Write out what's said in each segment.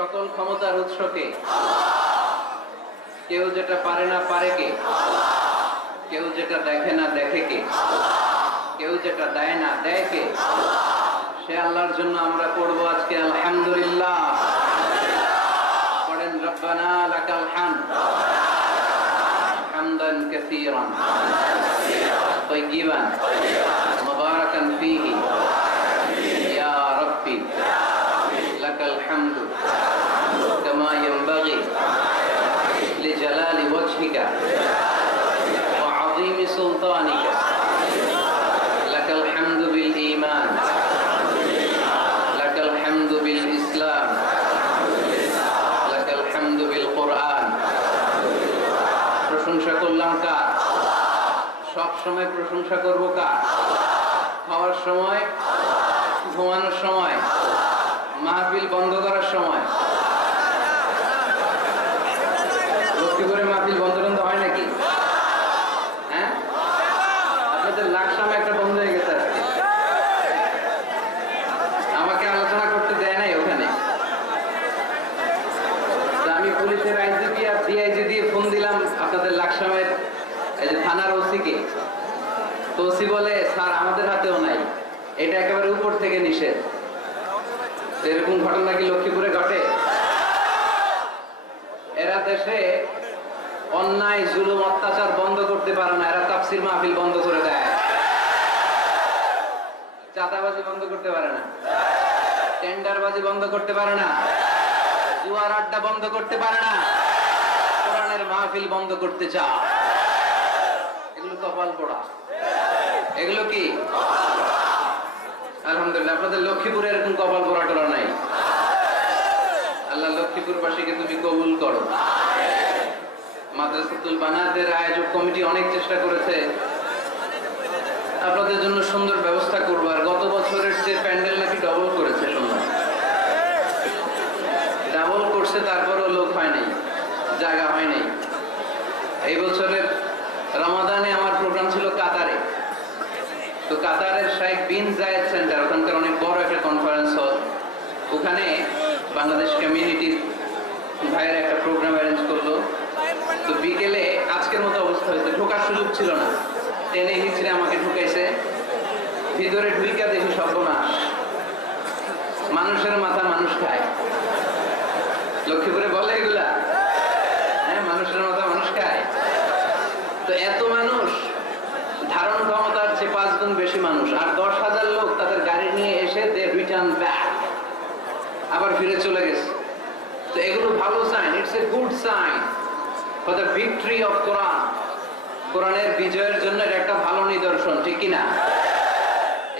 সকল ক্ষমতার উৎসকে কেউ যেটা পারে না পারে কে, কেউ যেটা দেখে না দেখে কে, কেউ যেটা দেয় না দেয় কে, সে আল্লাহর জন্য আমরা পড়বো আজকে আলহামদুলিল্লাহ। পড়েন রব্বানা লাকাল হামদ হামদান কাসীরান তাইয়িবান মুবারাকান ফীহি ইয়া রাব্বি লাকাল হামদু কামা ইয়ানবাগি লিজালালি ওয়াজহিকা ওয়া আযীমি সুলতানিকা লাকাল হামদু বিল ঈমান লাকাল হামদু বিল ইসলাম লাকাল হামদু বিল কুরআন। প্রশংসা করলাম কার? সব সময় প্রশংসা করব কার? খাওয়ার সময়, ঘুমানোর সময়, মাহফিল বন্ধ করার সময়। লক্ষ্মীপুরে মাহফিল বন্ধ বন্ধ হয় নাকি? হ্যাঁ, আপনাদের লাকসামে একটা বন্ধ হয়ে গেছে আজকে। আমাকে আলোচনা করতে দেয় নাই ওখানে। আমি পুলিশের আইজিপি আর ডিআইজি দিয়ে ফোন দিলাম আপনাদের লাকসামের এই যে থানার ওসিকে। তো ওসি বলে স্যার আমাদের হাতেও নাই, এটা একেবারে উপর থেকে নিষেধ। এরকম ঘটনা কি লক্ষ্মীপুরে ঘটে? এরা দেশে অন্যায় জুলুম অত্যাচার বন্ধ করতে পারে না, এরা তাফসীর মাহফিল বন্ধ করে দেয়। চাঁদাবাজি বন্ধ করতে পারে না, টেন্ডারবাজি বন্ধ করতে পারে না, জুয়ার আড্ডা বন্ধ করতে পারে না, কোরআনের মাহফিল বন্ধ করতে চায়। এগুলো কপাল পোড়া। এগুলো কি? আলহামদুলিল্লাহ আপনাদের লক্ষ্মীপুরে এরকম কপাল পোড়া টোড়া নাই। আল্লাহ লক্ষ্মীপুরবাসীকে তুমি কবুল করো। মাদ্রাসাতুল বানাতের আয়োজক কমিটি অনেক চেষ্টা করেছে আপনাদের জন্য সুন্দর ব্যবস্থা করবার। গত বছরের যে প্যান্ডেল নাকি ডবল করেছে, শুনলাম ডাবল করছে, তারপরও লোক হয় নাই, জায়গা হয় নাই। এই বছরের রমাদানে আমার প্রোগ্রাম ছিল কাতারে। তো কাতারের শেখ বিন জায়েদ সেন্টার, ওখানকার অনেক বড় একটা কনফারেন্স হল, ওখানে বাংলাদেশ কমিউনিটির ভাইয়ের একটা প্রোগ্রাম অ্যারেঞ্জ করলো। তো বিকেলে আজকের মতো অবস্থা হয়েছে, ঢোকার সুযোগ ছিল না, টেনে হিচড়ে আমাকে ঢুকাইছে। ভিতরে ঢুইকা দেখি সর্বনাশ, মানুষের মাথা মানুষ খায়। লক্ষ্মীপুরে বলে এগুলা, হ্যাঁ, মানুষের মাথা মানুষ খায়। তো এত মানুষ, ধারণ ক্ষমতার চেয়ে 5 গুণ বেশি মানুষ, আর 10,000 লোক তাদের গাড়ি নিয়ে এসে দে রিটার্ন ব্যাক, আবার ফিরে চলে গেছে। তো এগুলো ভালো sign, it's a good sign for the victory of Quran. কোরআনের বিজয়ের জন্য এটা একটা ভালো নিদর্শন, ঠিক কিনা?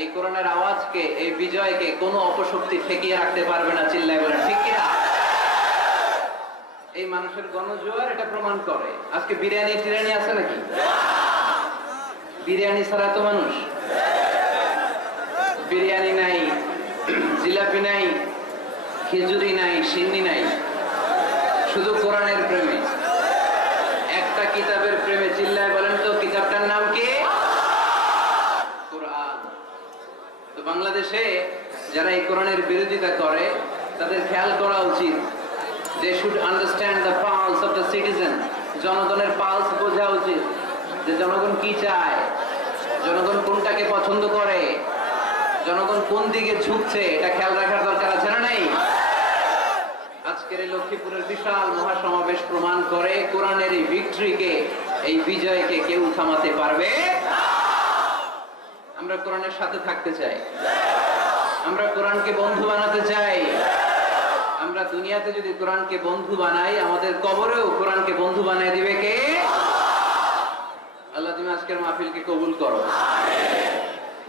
এই কোরআনের আওয়াজকে, এই বিজয়কে কোনো অপশক্তি ঠেকিয়ে রাখতে পারবে না, চিল্লায় বলেন ঠিক কিনা? এই মানুষের গণজোয়ার এটা প্রমাণ করে। আজকে বিরিয়ানি টিরিয়ানি আছে নাকি? বিরিয়ানি ছাড়া তো মানুষ, বিরিয়ানি নাই, জিলাপি নাই, খিচুড়ি নাই, সিন্নি নাই, শুধু কোরআনের প্রেমে, একটা কিতাবের প্রেমে। চিল্লায় বলেন তো কিতাবটার নাম কি? কোরআন। তো বাংলাদেশে যারা এই কোরআনের বিরোধিতা করে তাদের খেয়াল করা উচিত। They should understand the pulse of the citizen. জনগণের পালস বোঝা উচিত, যে জনগণ কি চায়, জনগণ কোনটাকে পছন্দ করে, জনগণ কোন দিকে ঝুঁকছে, এটা খেয়াল রাখার দরকার আছে না নাই? আজকের এই লক্ষ্মীপুরের বিশাল মহাসমাবেশ প্রমাণ করে কোরআনের এই ভিক্টরিকে, এই বিজয়কে কেউ থামাতে পারবে। আমরা কোরআনের সাথে থাকতে চাই, আমরা কোরআনকে বন্ধু বানাতে চাই। আমরা দুনিয়াতে যদি কোরআনকে বন্ধু বানাই, আমাদের কবরেও কোরআনকে বন্ধু বানায় দিবে কে? আল্লাহ তুমি আজকের মাহফিলকে কবুল করো।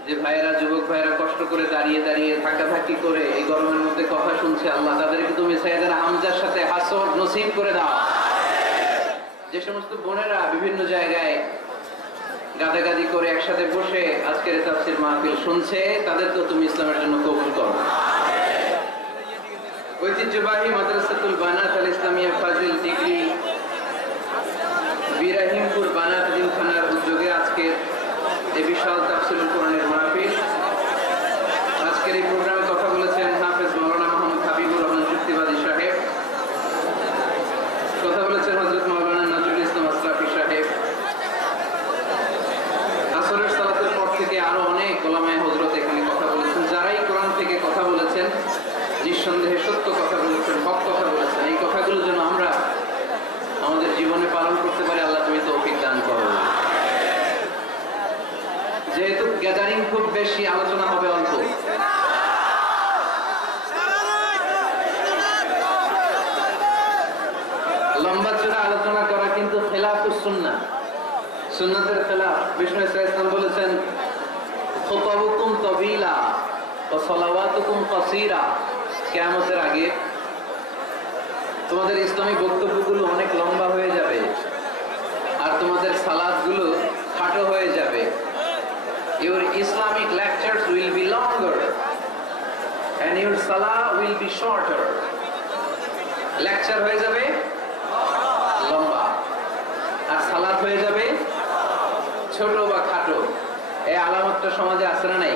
যে ভাইয়েরা, যুবক ভাইয়েরা কষ্ট করে দাঁড়িয়ে দাঁড়িয়ে ধাক্কাধাক্কি করে এই গরমের মধ্যে কথা শুনছে, আল্লাহ তাদেরকে তুমি সাইয়েদনা হামজার সাথে হাসর নসিব করে দাও। যে সমস্ত বোনেরা বিভিন্ন জায়গায় গাদাগাদি করে একসাথে বসে আজকের তাফসীর মাহফিল শুনছে, তাদেরকেও তুমি ইসলামের জন্য কবুল করো। ঐতিহ্যবাহী মাদ্রাসাতুল বানাত আল ইসলামিয়া ফাজিল ডিগ্রি বিরাহিমপুর বানাত জিমখানার উদ্যোগে আজকে এই বিশাল তাফসীরুল কোরআনের মাহফিল। আজকের এই প্রোগ্রামে কথা বলেছেন হাফেজ মাওলানা মোহাম্মদ হাবিবুর রহমান যুক্তিবাদী সাহেব। সুন্নাতের খেলাফ। বিষ্ণু ইসলাম বলেছেন, খুতাবুকুম তাবিলা ওয়া সালাওয়াতুকুম কাসীরা। কিয়ামতের আগে তোমাদের ইসলামী বক্তব্যগুলো অনেক লম্বা হয়ে যাবে আর তোমাদের সালাতগুলো খাটো হয়ে যাবে। Your Islamic lectures will be longer and your salah will be shorter. Lecture হয়ে যাবে লম্বা আর সালাত হয়ে যাবে ছোট বা খাটো। এই আলামতটা সমাজে আছে না নাই?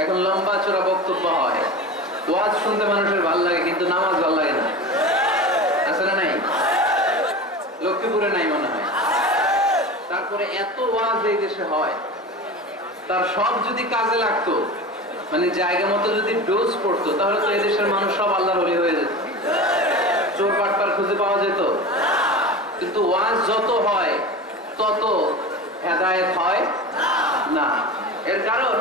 এখন লম্বা চোরা বক্তব্য হয়, ওয়াজ শুনতে মানুষের ভালো লাগে কিন্তু নামাজ ভালো লাগে না, আছে না নাই? লক্ষ্মীপুরে নাই মনে হয়। তারপরে এত ওয়াজ এই দেশে হয়, তার সব যদি কাজে লাগতো, মানে জায়গা মতো যদি ডোজ পড়তো, তাহলে তো এদেশের মানুষ সব আল্লাহর ওলি হয়ে যেত, চোর বাটপার খুঁজে পাওয়া যেত। কিন্তু ওয়াজ যত হয় তত হেদায়েত হয় না। এর কারণ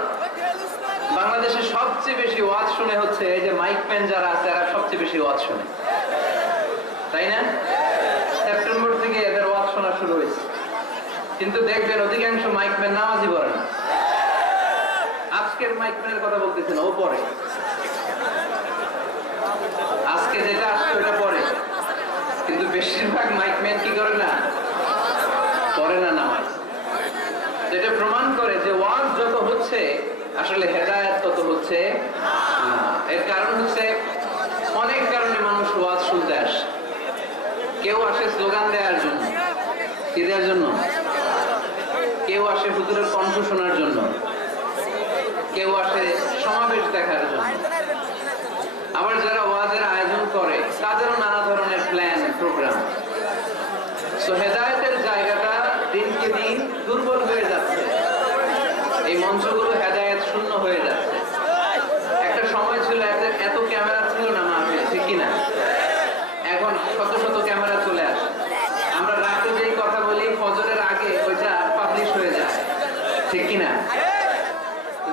বাংলাদেশে সবচেয়ে বেশি ওয়াজ শুনে হচ্ছে এই যে মাইক ম্যান যারা আছে, এরা সবচেয়ে বেশি ওয়াজ শুনে, তাই না? সেপ্টেম্বর থেকে এদের ওয়াজ শোনা শুরু হয়েছে, কিন্তু দেখবেন অধিকাংশ মাইক ম্যান নামাজই পড়ে না। আজকের মাইক ম্যানের কথা বলতেছেন, ও পড়ে, আজকে যেটা আসছে ওটা পড়ে, কিন্তু বেশিরভাগ মাইক ম্যান কি করে না, পড়ে না নামাজ। যেটা প্রমাণ করে যে ওয়াজ যত হচ্ছে আসলে হেদায়েত তত হচ্ছে না। এর কারণ হচ্ছে অনেক কারণে মানুষ ওয়াজ শুনতে আসে। কেউ আসে স্লোগান দেওয়ার জন্য, কি দেওয়ার জন্য? কেউ আসে হুজুরের কণ্ঠ শোনার জন্য, কেউ আসে সমাবেশ দেখার জন্য। আবার যারা ওয়াজের আয়োজন করে তাদেরও নানা ধরনের প্ল্যান প্রোগ্রাম। সো হেদায়েতের জায়গাটা দিনকে দিন দুর্বল হয়ে যাচ্ছে, এই মঞ্চগুলো হেদায়েত শূন্য হয়ে যাচ্ছে। একটা সময় ছিল এত ক্যামেরা ছিল না মাহফিলে, ঠিক কিনা? এখন শত শত ক্যামেরা চলে আসে। আমরা রাতে যেই কথা বলি ফজরের আগে ওইটা পাবলিশ হয়ে যায়, ঠিক কিনা?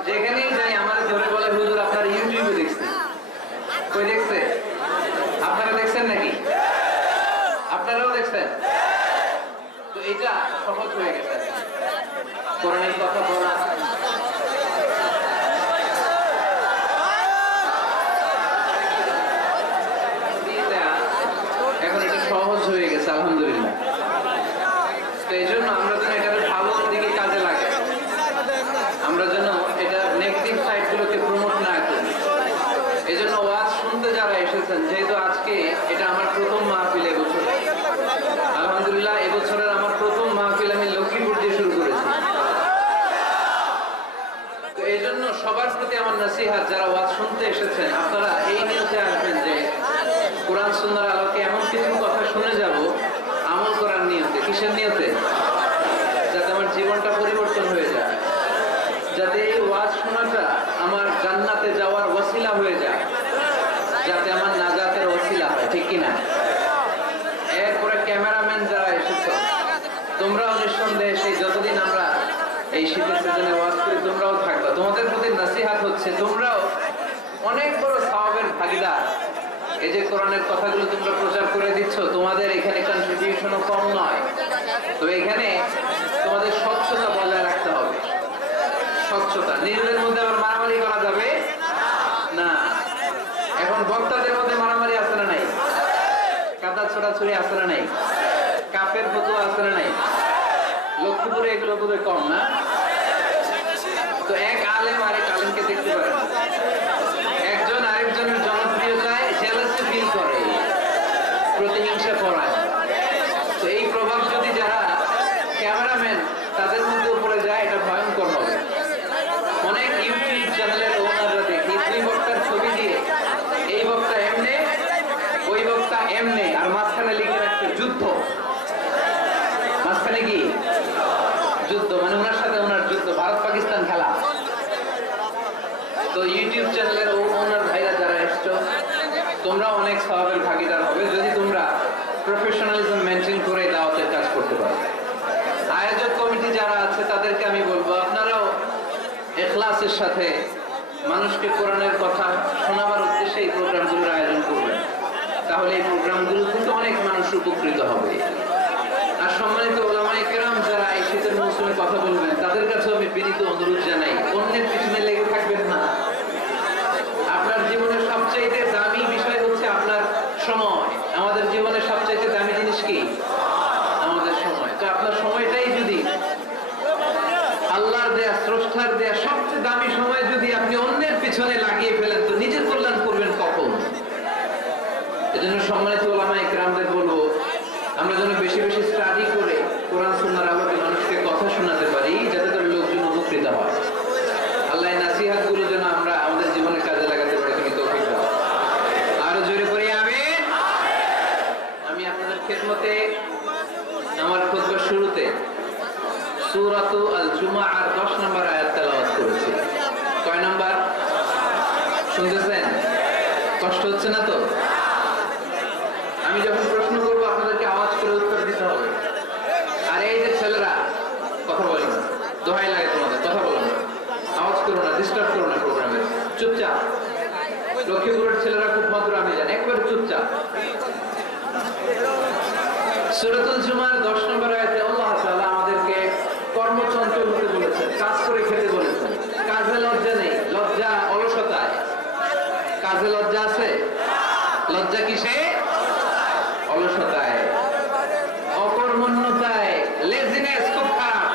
যেখানেই যাই আমার ধরে বলে, হুজুর আপনার ইউটিউবে দেখছি। কই দেখছে? আপনারা দেখছেন নাকি? আপনারাও দেখছেন? তো এটা সহজ হয়ে গেছে কোরআনের কথা বলা। এখন এটা সহজ হয়ে গেছে আলহামদুলিল্লাহ। তো এই জন্য আমরা যেন এটার ভালো দিকে কাজে লাগে, আমরা যেন এটা নেগেটিভ সাইড গুলোকে প্রমোট না করি। এই জন্য ওয়াজ শুনতে যারা এসেছেন, যেহেতু আজকে এটা আমার প্রথম মাহফিল এবছর, আলহামদুলিল্লাহ এবছরের আমার প্রথম মাহফিল আমি লক্ষ্মীপুর দিয়ে শুরু করেছি। তো এই জন্য সবার প্রতি আমার নসিহত, যারা ওয়াজ শুনতে এসেছেন আপনারা এই নিয়তে আসবেন যে কোরআন সুন্নাহর আলোকে এমন কিছু কথা শুনে যাব আমল করার নিয়তে। কিসের নিয়তে? যাতে আমার জীবনটা পরিবর্তন হয়ে যায়, যাতে এই ওয়াজ শোনাটা আমার জান্নাতে যাওয়ার ওসিলা হয়ে যায়, যাতে আমার নাজাতের ওসিলা হয়, ঠিক কিনা? এরপরে ক্যামেরাম্যান যারা এসেছো, তোমরাও নিঃসন্দেহে সেই যতদিন আমরা এই শীতের সিজনে ওয়াজ করি তোমরাও থাকবা। তোমাদের প্রতি নসিহত হচ্ছে তোমরাও অনেক বড় সওয়াবের ভাগীদার। এই যে কোরআনের কথাগুলো তোমরা প্রচার করে দিচ্ছ, তোমাদের এখানে কন্ট্রিবিউশনও কম নয়। তো এখানে তোমাদের স্বচ্ছতা বজায় রাখতে হবে। স্বচ্ছতা, নিজেদের মধ্যে আবার মারামারি করা যাবে না। এখন বক্তাদের মধ্যে মারামারি আছে না নাই? কাদা ছোড়াছুড়ি আছে না নাই? কাপের ফতুয়া আছে না নাই? লক্ষ্মীপুরে এগুলো বোধহয় কম না? তো এক আলেম আরেক আলেমকে দেখতে পারে, একজন আরেকজনের জনপ্রিয়তায় জেলাসি ফিল করে, প্রতিহিংসা করায়। তো এই প্রভাব যদি যারা ক্যামেরাম্যান তাদের মধ্যে উপরে যায়, এটা ভয়ঙ্কর হবে। অনেক ইউটিউব চ্যানেলের ওনাররা দেখি দুই বক্তার ছবি দিয়ে এই বক্তা এমনে, ওই বক্তা এমনে, আর মাঝখানে লিখে রাখছে যুদ্ধ। মাঝখানে কি যুদ্ধ, মানে ওনার সাথে ওনার যুদ্ধ, ভারত পাকিস্তান খেলা। তো ইউটিউব চ্যানেলের ওনার ভাইরা যারা এসছো, তোমরা অনেক সওয়াবের ভাগীদার হবে যদি তোমরা প্রফেশনালিজম মেনটেন করে দাওয়াতের কাজ করতে পারো। আয়োজক কমিটি যারা আছে তাদেরকে আমি বলবো, আপনারাও ইখলাসের সাথে মানুষকে কোরআনের কথা শোনাবার উদ্দেশ্যে এই প্রোগ্রামগুলোর আয়োজন করবেন। তাহলে এই প্রোগ্রামগুলো থেকে অনেক মানুষ উপকৃত হবে। আর সম্মানিত ওলামায়ে কেরাম যারা এই শীতের মৌসুমে কথা বলবেন, তাদের কাছেও আমি বিনীত অনুরোধ জানাই, অন্যের পিছনে লেগে থাকবেন না। আপনার জীবনের সবচাইতে দামি বিষয় হচ্ছে আপনার সময়। আমাদের জীবনের সবচাইতে দামি জিনিস কি? আমাদের সময়। তো আপনার সময়টাই যদি আল্লাহর দেয়া, স্রষ্টার দেয়া সবচেয়ে দামি সময় যদি আপনি অন্যের পিছনে লাগিয়ে ফেলেন, তো নিজের কল্যাণ করবেন কখন? এজন্য সম্মানিত ওলামায়ে কেরামদের বলবো, আমরা যেন বেশি বেশি স্টাডি করে কোরআন সুন্নাহর আলোকে মানুষকে কথা শোনাতে পারি, যাতে করে লোকজন উপকৃত হয়। আল্লাহ নাসিহাত গুলো যেন আমরা আমাদের জীবনে কাজে লাগাতে পারি। তুমি তৌফিক দাও। আরো জোরে করে আমিন। আমি আপনাদের খেদমতে আমার খুতবার শুরুতে সূরাতু আল জুমআর 10 নম্বর আয়াত তেলাওয়াত করেছি। কয় নাম্বার শুনতেছেন? কষ্ট হচ্ছে না তো? আমি যখন প্রশ্ন করবো আপনাদেরকে আওয়াজ করে উত্তর দিতে হবে। আর এই যে ছেলেরা কথা বলে না, দোহাই লাগে তোমাদের, কথা বলো না, আওয়াজ করো না, ডিস্টার্ব করো না প্রোগ্রামে, চুপচাপ। লক্ষ্মীপুরের ছেলেরা খুব ভদ্র, আমি জানি, একবারে চুপচাপ। সূরাতুল জুমার 10 নম্বর আয়াতে আল্লাহ তাআলা আমাদেরকে কর্মচঞ্চল হতে বলেছেন, কাজ করে খেতে বলেছেন। কাজে লজ্জা নেই, লজ্জা অলসতায়। কাজে লজ্জা আছে? লজ্জা কিসে? অলসতায়, অকর্মণ্যতায়, লেজিনেস খুব খারাপ।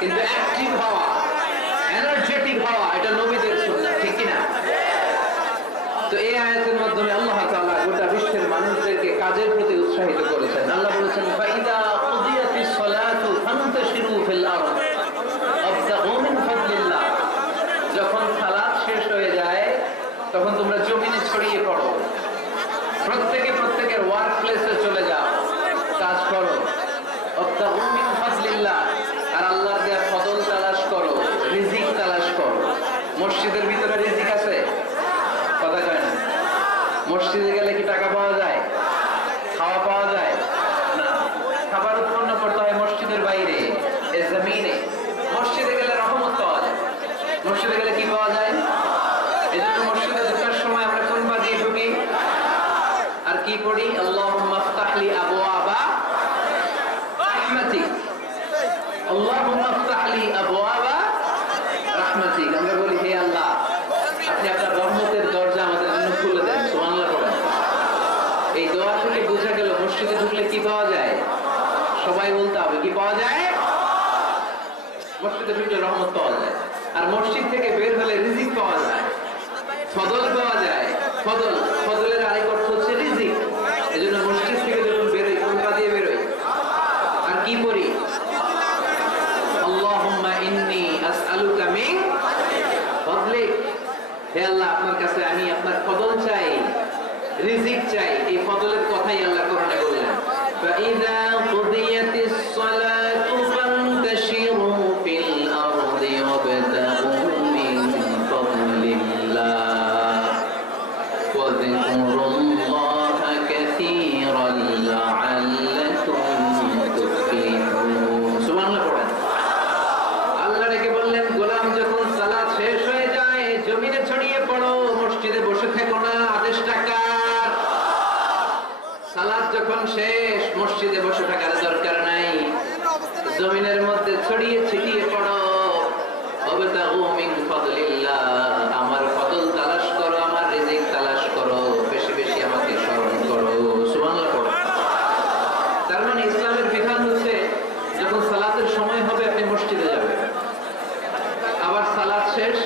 কিন্তু অ্যাক্টিভ হওয়া, এনার্জেটিক হওয়া, এটা নবীদের সুন্নাহ, ঠিক কি না? তো এই আয়াতের মাধ্যমে আল্লাহ তাআলা গোটা বিশ্বের মানুষদেরকে কাজের প্রতি উৎসাহিত করেছেন। আল্লাহ বলেছেন, ফাইদা কুদিয়াতিস সালাতু ফান্তাশিরু ফিল আরদ ওয়াবতাগু মিন ফাদলিল্লাহ। যখন সালাত শেষ হয়ে যায়, তখন তোমরা জমিনে ছড়িয়ে পড়ো, প্রত্যেকে প্রত্যেকের ওয়ার্ক প্লেসে চলে যাও, কাজ করো। ওয়াবতাগু মিন ফাদলিল্লাহ, আর আল্লাহর দেয়া ফজল তালাশ করো, রিজিক তালাশ করো। মসজিদের ভিতরে রিজিক আছে? কথা কয় না। মসজিদে গেলে কি টাকা পাওয়া যায়? খাওয়া পাওয়া যায় না। খাবার উৎপন্ন করতে হয় মসজিদের বাইরে, এ জমিনে। মসজিদে গেলে রহমত পাওয়া যায়। মসজিদে গেলে কি পাওয়া যায়? এজন্য মসজিদে ঢোকার সময় আমরা কোন পা দিয়ে ঢুকি আর কি পড়ি? আল্লাহুম্মা ইফতাহলি আবওয়াবা রাহমাতিক, আল্লাহুম্মা ইফতাহলি আবওয়াবা রাহমাতিক। আমরা বলি, হে আল্লাহ, আপনি আপনার রহমতের দরজা আমাদের জন্য খুলে দেন। সুবহানাল্লাহ পড়েন। এই দোয়া থেকে বোঝা গেল মসজিদে ঢুকলে কি পাওয়া যায়? সবাই বলতে হবে, কি পাওয়া যায়? মসজিদে ঢুকলে রহমত পাওয়া যায়। আর মসজিদ থেকে বের হলে রিজিক পাওয়া যায়, ফজল পাওয়া যায়। ফজল, ফজলের আরেক অর্থ হচ্ছে রিজিক। এজন্য মসজিদ থেকে যখন বেরোই, কোন পা দিয়ে বেরোই আর কি পড়ি? আল্লাহুম্মা ইন্নী আসআলুকা মিন ফাদলিক। হে আল্লাহ, আপনার কাছে আমি আপনার ফজল চাই, রিজিক চাই। এই ফজলের কথাই আল্লাহ কোরআনে বললেন, ফাইযা কুদিয়াতিস সালাতু ফান্তাশিরু ফিল আরদি ওয়াবতাগু মিন ফাদলিল্লাহ ওয়াযকুরুল্লাহা কাসীরান লাআল্লাকুম তুফলিহুন। সুবহানাল্লাহ পড়েন। আল্লাহ ডেকে বললেন, গোলাম যখন সালাত শেষ হয়ে যায়, জমিনে ছড়িয়ে পড়ো, মসজিদে বসে থেকো না। আদেশটা কার? সালাত যখন শেষ, মসজিদে বসে থাকার দরকার নাই, জমিনের মধ্যে ছড়িয়ে ছিটিয়ে পড়ো। ওয়াবতাগু মিন ফাদলিল্লাহ, আমার ফজল তালাশ করো, আমার রিজিক তালাশ করো, বেশি বেশি আমাকে স্মরণ করো। সুবহানাল্লাহ পড়ো। তার মানে ইসলামের বিধান হচ্ছে, যখন সালাতের সময় হবে আপনি মসজিদে যাবেন, আবার সালাত শেষ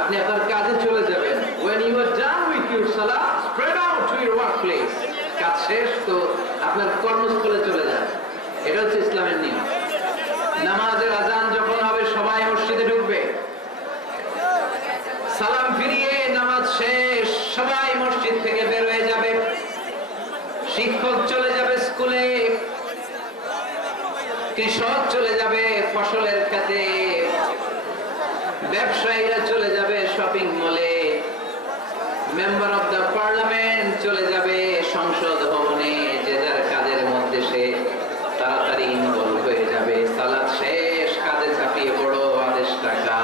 আপনি আপনার কাজে চলে যাবেন। when you are done with your salah, spread out to your workplace. কাজ শেষ তো আপনার কর্মস্থলে চলে যান। এটা হচ্ছে ইসলামের নিয়ম। নামাজের আজান যখন হবে, সবাই মসজিদে ঢুকবে, সালাম ফিরিয়ে নামাজ শেষ, সবাই মসজিদ থেকে বের হয়ে যাবে। শিক্ষক চলে যাবে স্কুলে, কৃষক চলে যাবে ফসলের খেতে, ব্যবসায়ীরা চলে যাবে শপিং মলে, মেম্বার অফ দ্য পার্লামেন্ট চলে যাবে সংসদ ভবনে। যে যার কাজের মধ্যে সে তাড়াতাড়ি ইনভলভ হয়ে যাবে। সালাত শেষ, কাজে ঝাঁপিয়ে পড়ো, আদেশ টাকা।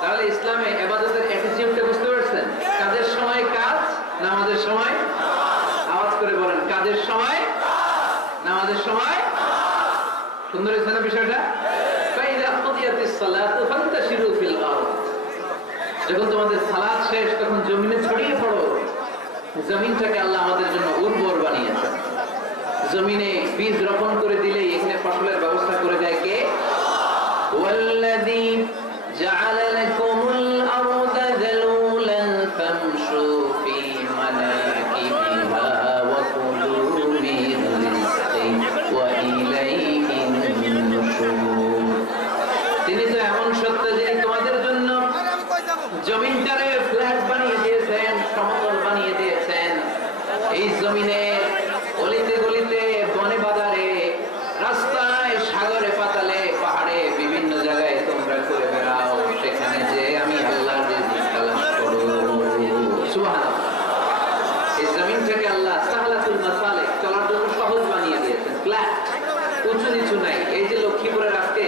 তাহলে ইসলামে ইবাদতের অ্যাটিটিউডটা বুঝতে পারছেন? কাজের সময় কাজ, নামাজের সময়, আওয়াজ করে বলেন, কাজের সময়, নামাজের সময়। যখন তোমাদের সালাত শেষ তখন জমিনে ছড়িয়ে পড়ো। জমিনটাকে আল্লাহ আমাদের জন্য উর্বর বানিয়েছেন। জমিনে বীজ রোপণ করে দিলেই এখানে ফসলের ব্যবস্থা করে দেয় কে? ওয়াল্লাযী জাআলা লাকুমুল আরদা যালুলান ফামশু ফী মানাকিবিহা ওয়া কুলু মিন রিজকিহি ওয়া ইলাইহিন নুশুর। তিনি তো এমন সত্য যিনি তোমাদের জন্য জমিনটারে ফ্ল্যাট বানিয়ে দিয়েছেন, সমতল বানিয়ে দিয়েছেন। এই জমিনে অলিতে গলিতে, বনে বাজারে, রাস্তায়, সাগরে, পাতালে, পাহাড়ে, বিভিন্ন জায়গায় তোমরা ঘুরে বেড়াও। সেখানে যে আমি আল্লাহর রিজিক তালাশ করো। সুবহানাল্লাহ। এই জমিনটাকে আল্লাহ সাহলাতুল মাসালিক, চলার জন্য সহজ বানিয়ে দিয়েছেন। ফ্ল্যাট, উঁচু নিচু নাই। এই যে লক্ষ্মীপুরের আজকে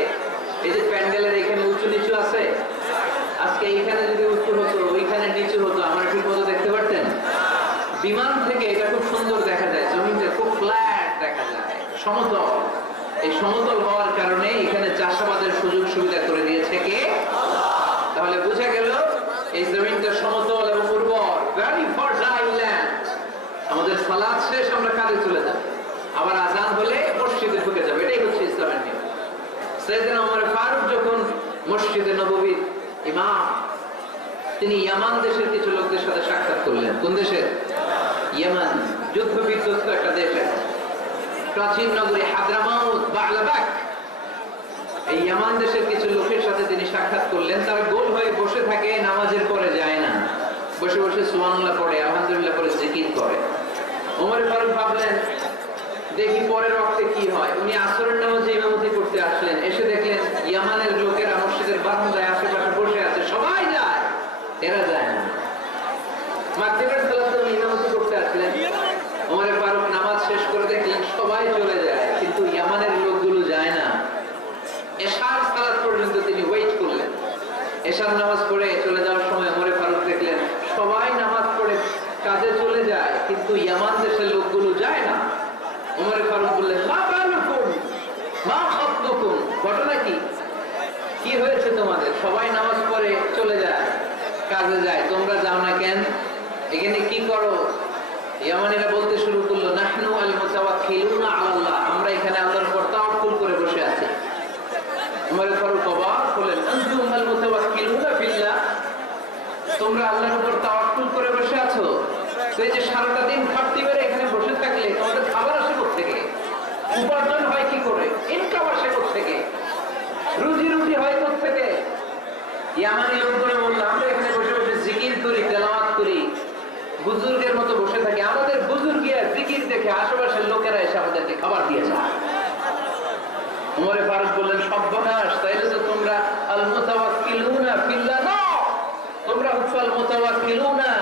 এই যে প্যান্ডেলের এখানে উঁচু নিচু আছে, আজকে এইখানে যদি উঁচু হতো ওইখানে নিচু হতো, আমরা ঠিক মতো দেখতে পারতেন? বিমান থেকে এটা খুব সুন্দর দেখা যায়, জমিনটা খুব ফ্ল্যাট দেখা যায়, সমতল। এই সমতল হওয়ার কারণে এখানে চাষাবাদের সুযোগ সুবিধা করে দিয়েছে কে? তাহলে বোঝা গেল এই জমিনটা সমতল এবং উর্বর, ভেরি ফার্টাইল ল্যান্ড। আমাদের সালাত শেষ আমরা কাজে চলে যাব, আবার আজান হলে মসজিদে ঢুকে যাবে। এটাই হচ্ছে ইসলামের নিয়ম। সাইয়েদনা ওমর ফারুক যখন মসজিদে নববীর ইমাম, তিনি ইয়ামান দেশের কিছু লোকদের সাথে সাক্ষাৎ করলেন। কোন দেশের? ইয়ামান, যুদ্ধ বিধ্বস্ত একটা দেশ। প্রাচীন নগরী হাদরামাউত, বাগলাবাক, এই ইয়ামান দেশের কিছু লোকের সাথে তিনি সাক্ষাৎ করলেন। তারা গোল হয়ে বসে থাকে, নামাজের পরে যায় না, বসে বসে সুবহানাল্লাহ পড়ে, আলহামদুলিল্লাহ পড়ে জিকির করে। ওমর ফারুক ভাবলেন দেখি পরের ওয়াক্তে কি হয়। উনি আসরের নামাজে ইমামতি করতে আসলেন, এসে দেখলেন ইয়ামানের লোকেরা মসজিদের বারান্দায় আশেপাশে বসে আছে, সবাই যায়, এরা যায় না। মাগরিবের সালাতে উনি ইমামতি করতে আসলেন, ওমর ফারুক নামাজ শেষ করে দেখলেন সবাই চলে যায়, কিন্তু ইয়ামানের লোকগুলো যায় না। এশার সালাত পর্যন্ত তিনি ওয়েট করলেন। এশার নামাজ পড়ে চলে যাওয়ার সময় ওমর ফারুক দেখলেন সবাই নামাজ পড়ে কাজে চলে যায়, কিন্তু ইয়ামান দেশের লোকগুলো যায় না। ওমর ফারুক বললেন, মা বালুকুম মা খাতবুকুম, ঘটনা কি? কি হয়েছে তোমাদের? সবাই নামাজ পড়ে চলে যায়, কাজে যায়, তোমরা যাও না কেন? এখানে কি করো? ইয়ামানিরা বলতে শুরু করলো, নাহনু আল মুতাওয়াক্কিলুনা আলাল্লাহ, আমরা এখানে আল্লাহর উপর তাওয়াক্কুল করে বসে আছি। ওমর ফারুক অবাক হলেন, আনতুম আল মুতাওয়াক্কিলুনা ফিল্লাহ, তোমরা আল্লাহর উপর তাওয়াক্কুল করে বসে আছো? তো এই যে সারাটা দিন খাটতি বেড়ে এখানে বসে থাকলে তোমাদের খাবার আসে কোত্থেকে? উপার্জন হয় কি করে? ইনকাম আসে কোত্থেকে? রুজি রুটি হয় কোত্থেকে? ইয়ামানি লোকগুলো বললো, আমরা এখানে বসে বসে জিকির করি, তেলাওয়াত করি, বুজুর্গের মতো বসে থাকি, আমাদের বুজুর্গিয়া জিকির দেখে আশেপাশের লোকেরা এসে আমাদেরকে খাবার দিয়ে যায়। ওমর ফারুক বললেন, সর্বনাশ, তাইলে তো তোমরা আল মুতাওয়াক্কিলুনা ফিল্লাহ নও, তোমরা হচ্ছে আল মুতাওয়াক্কিলুনা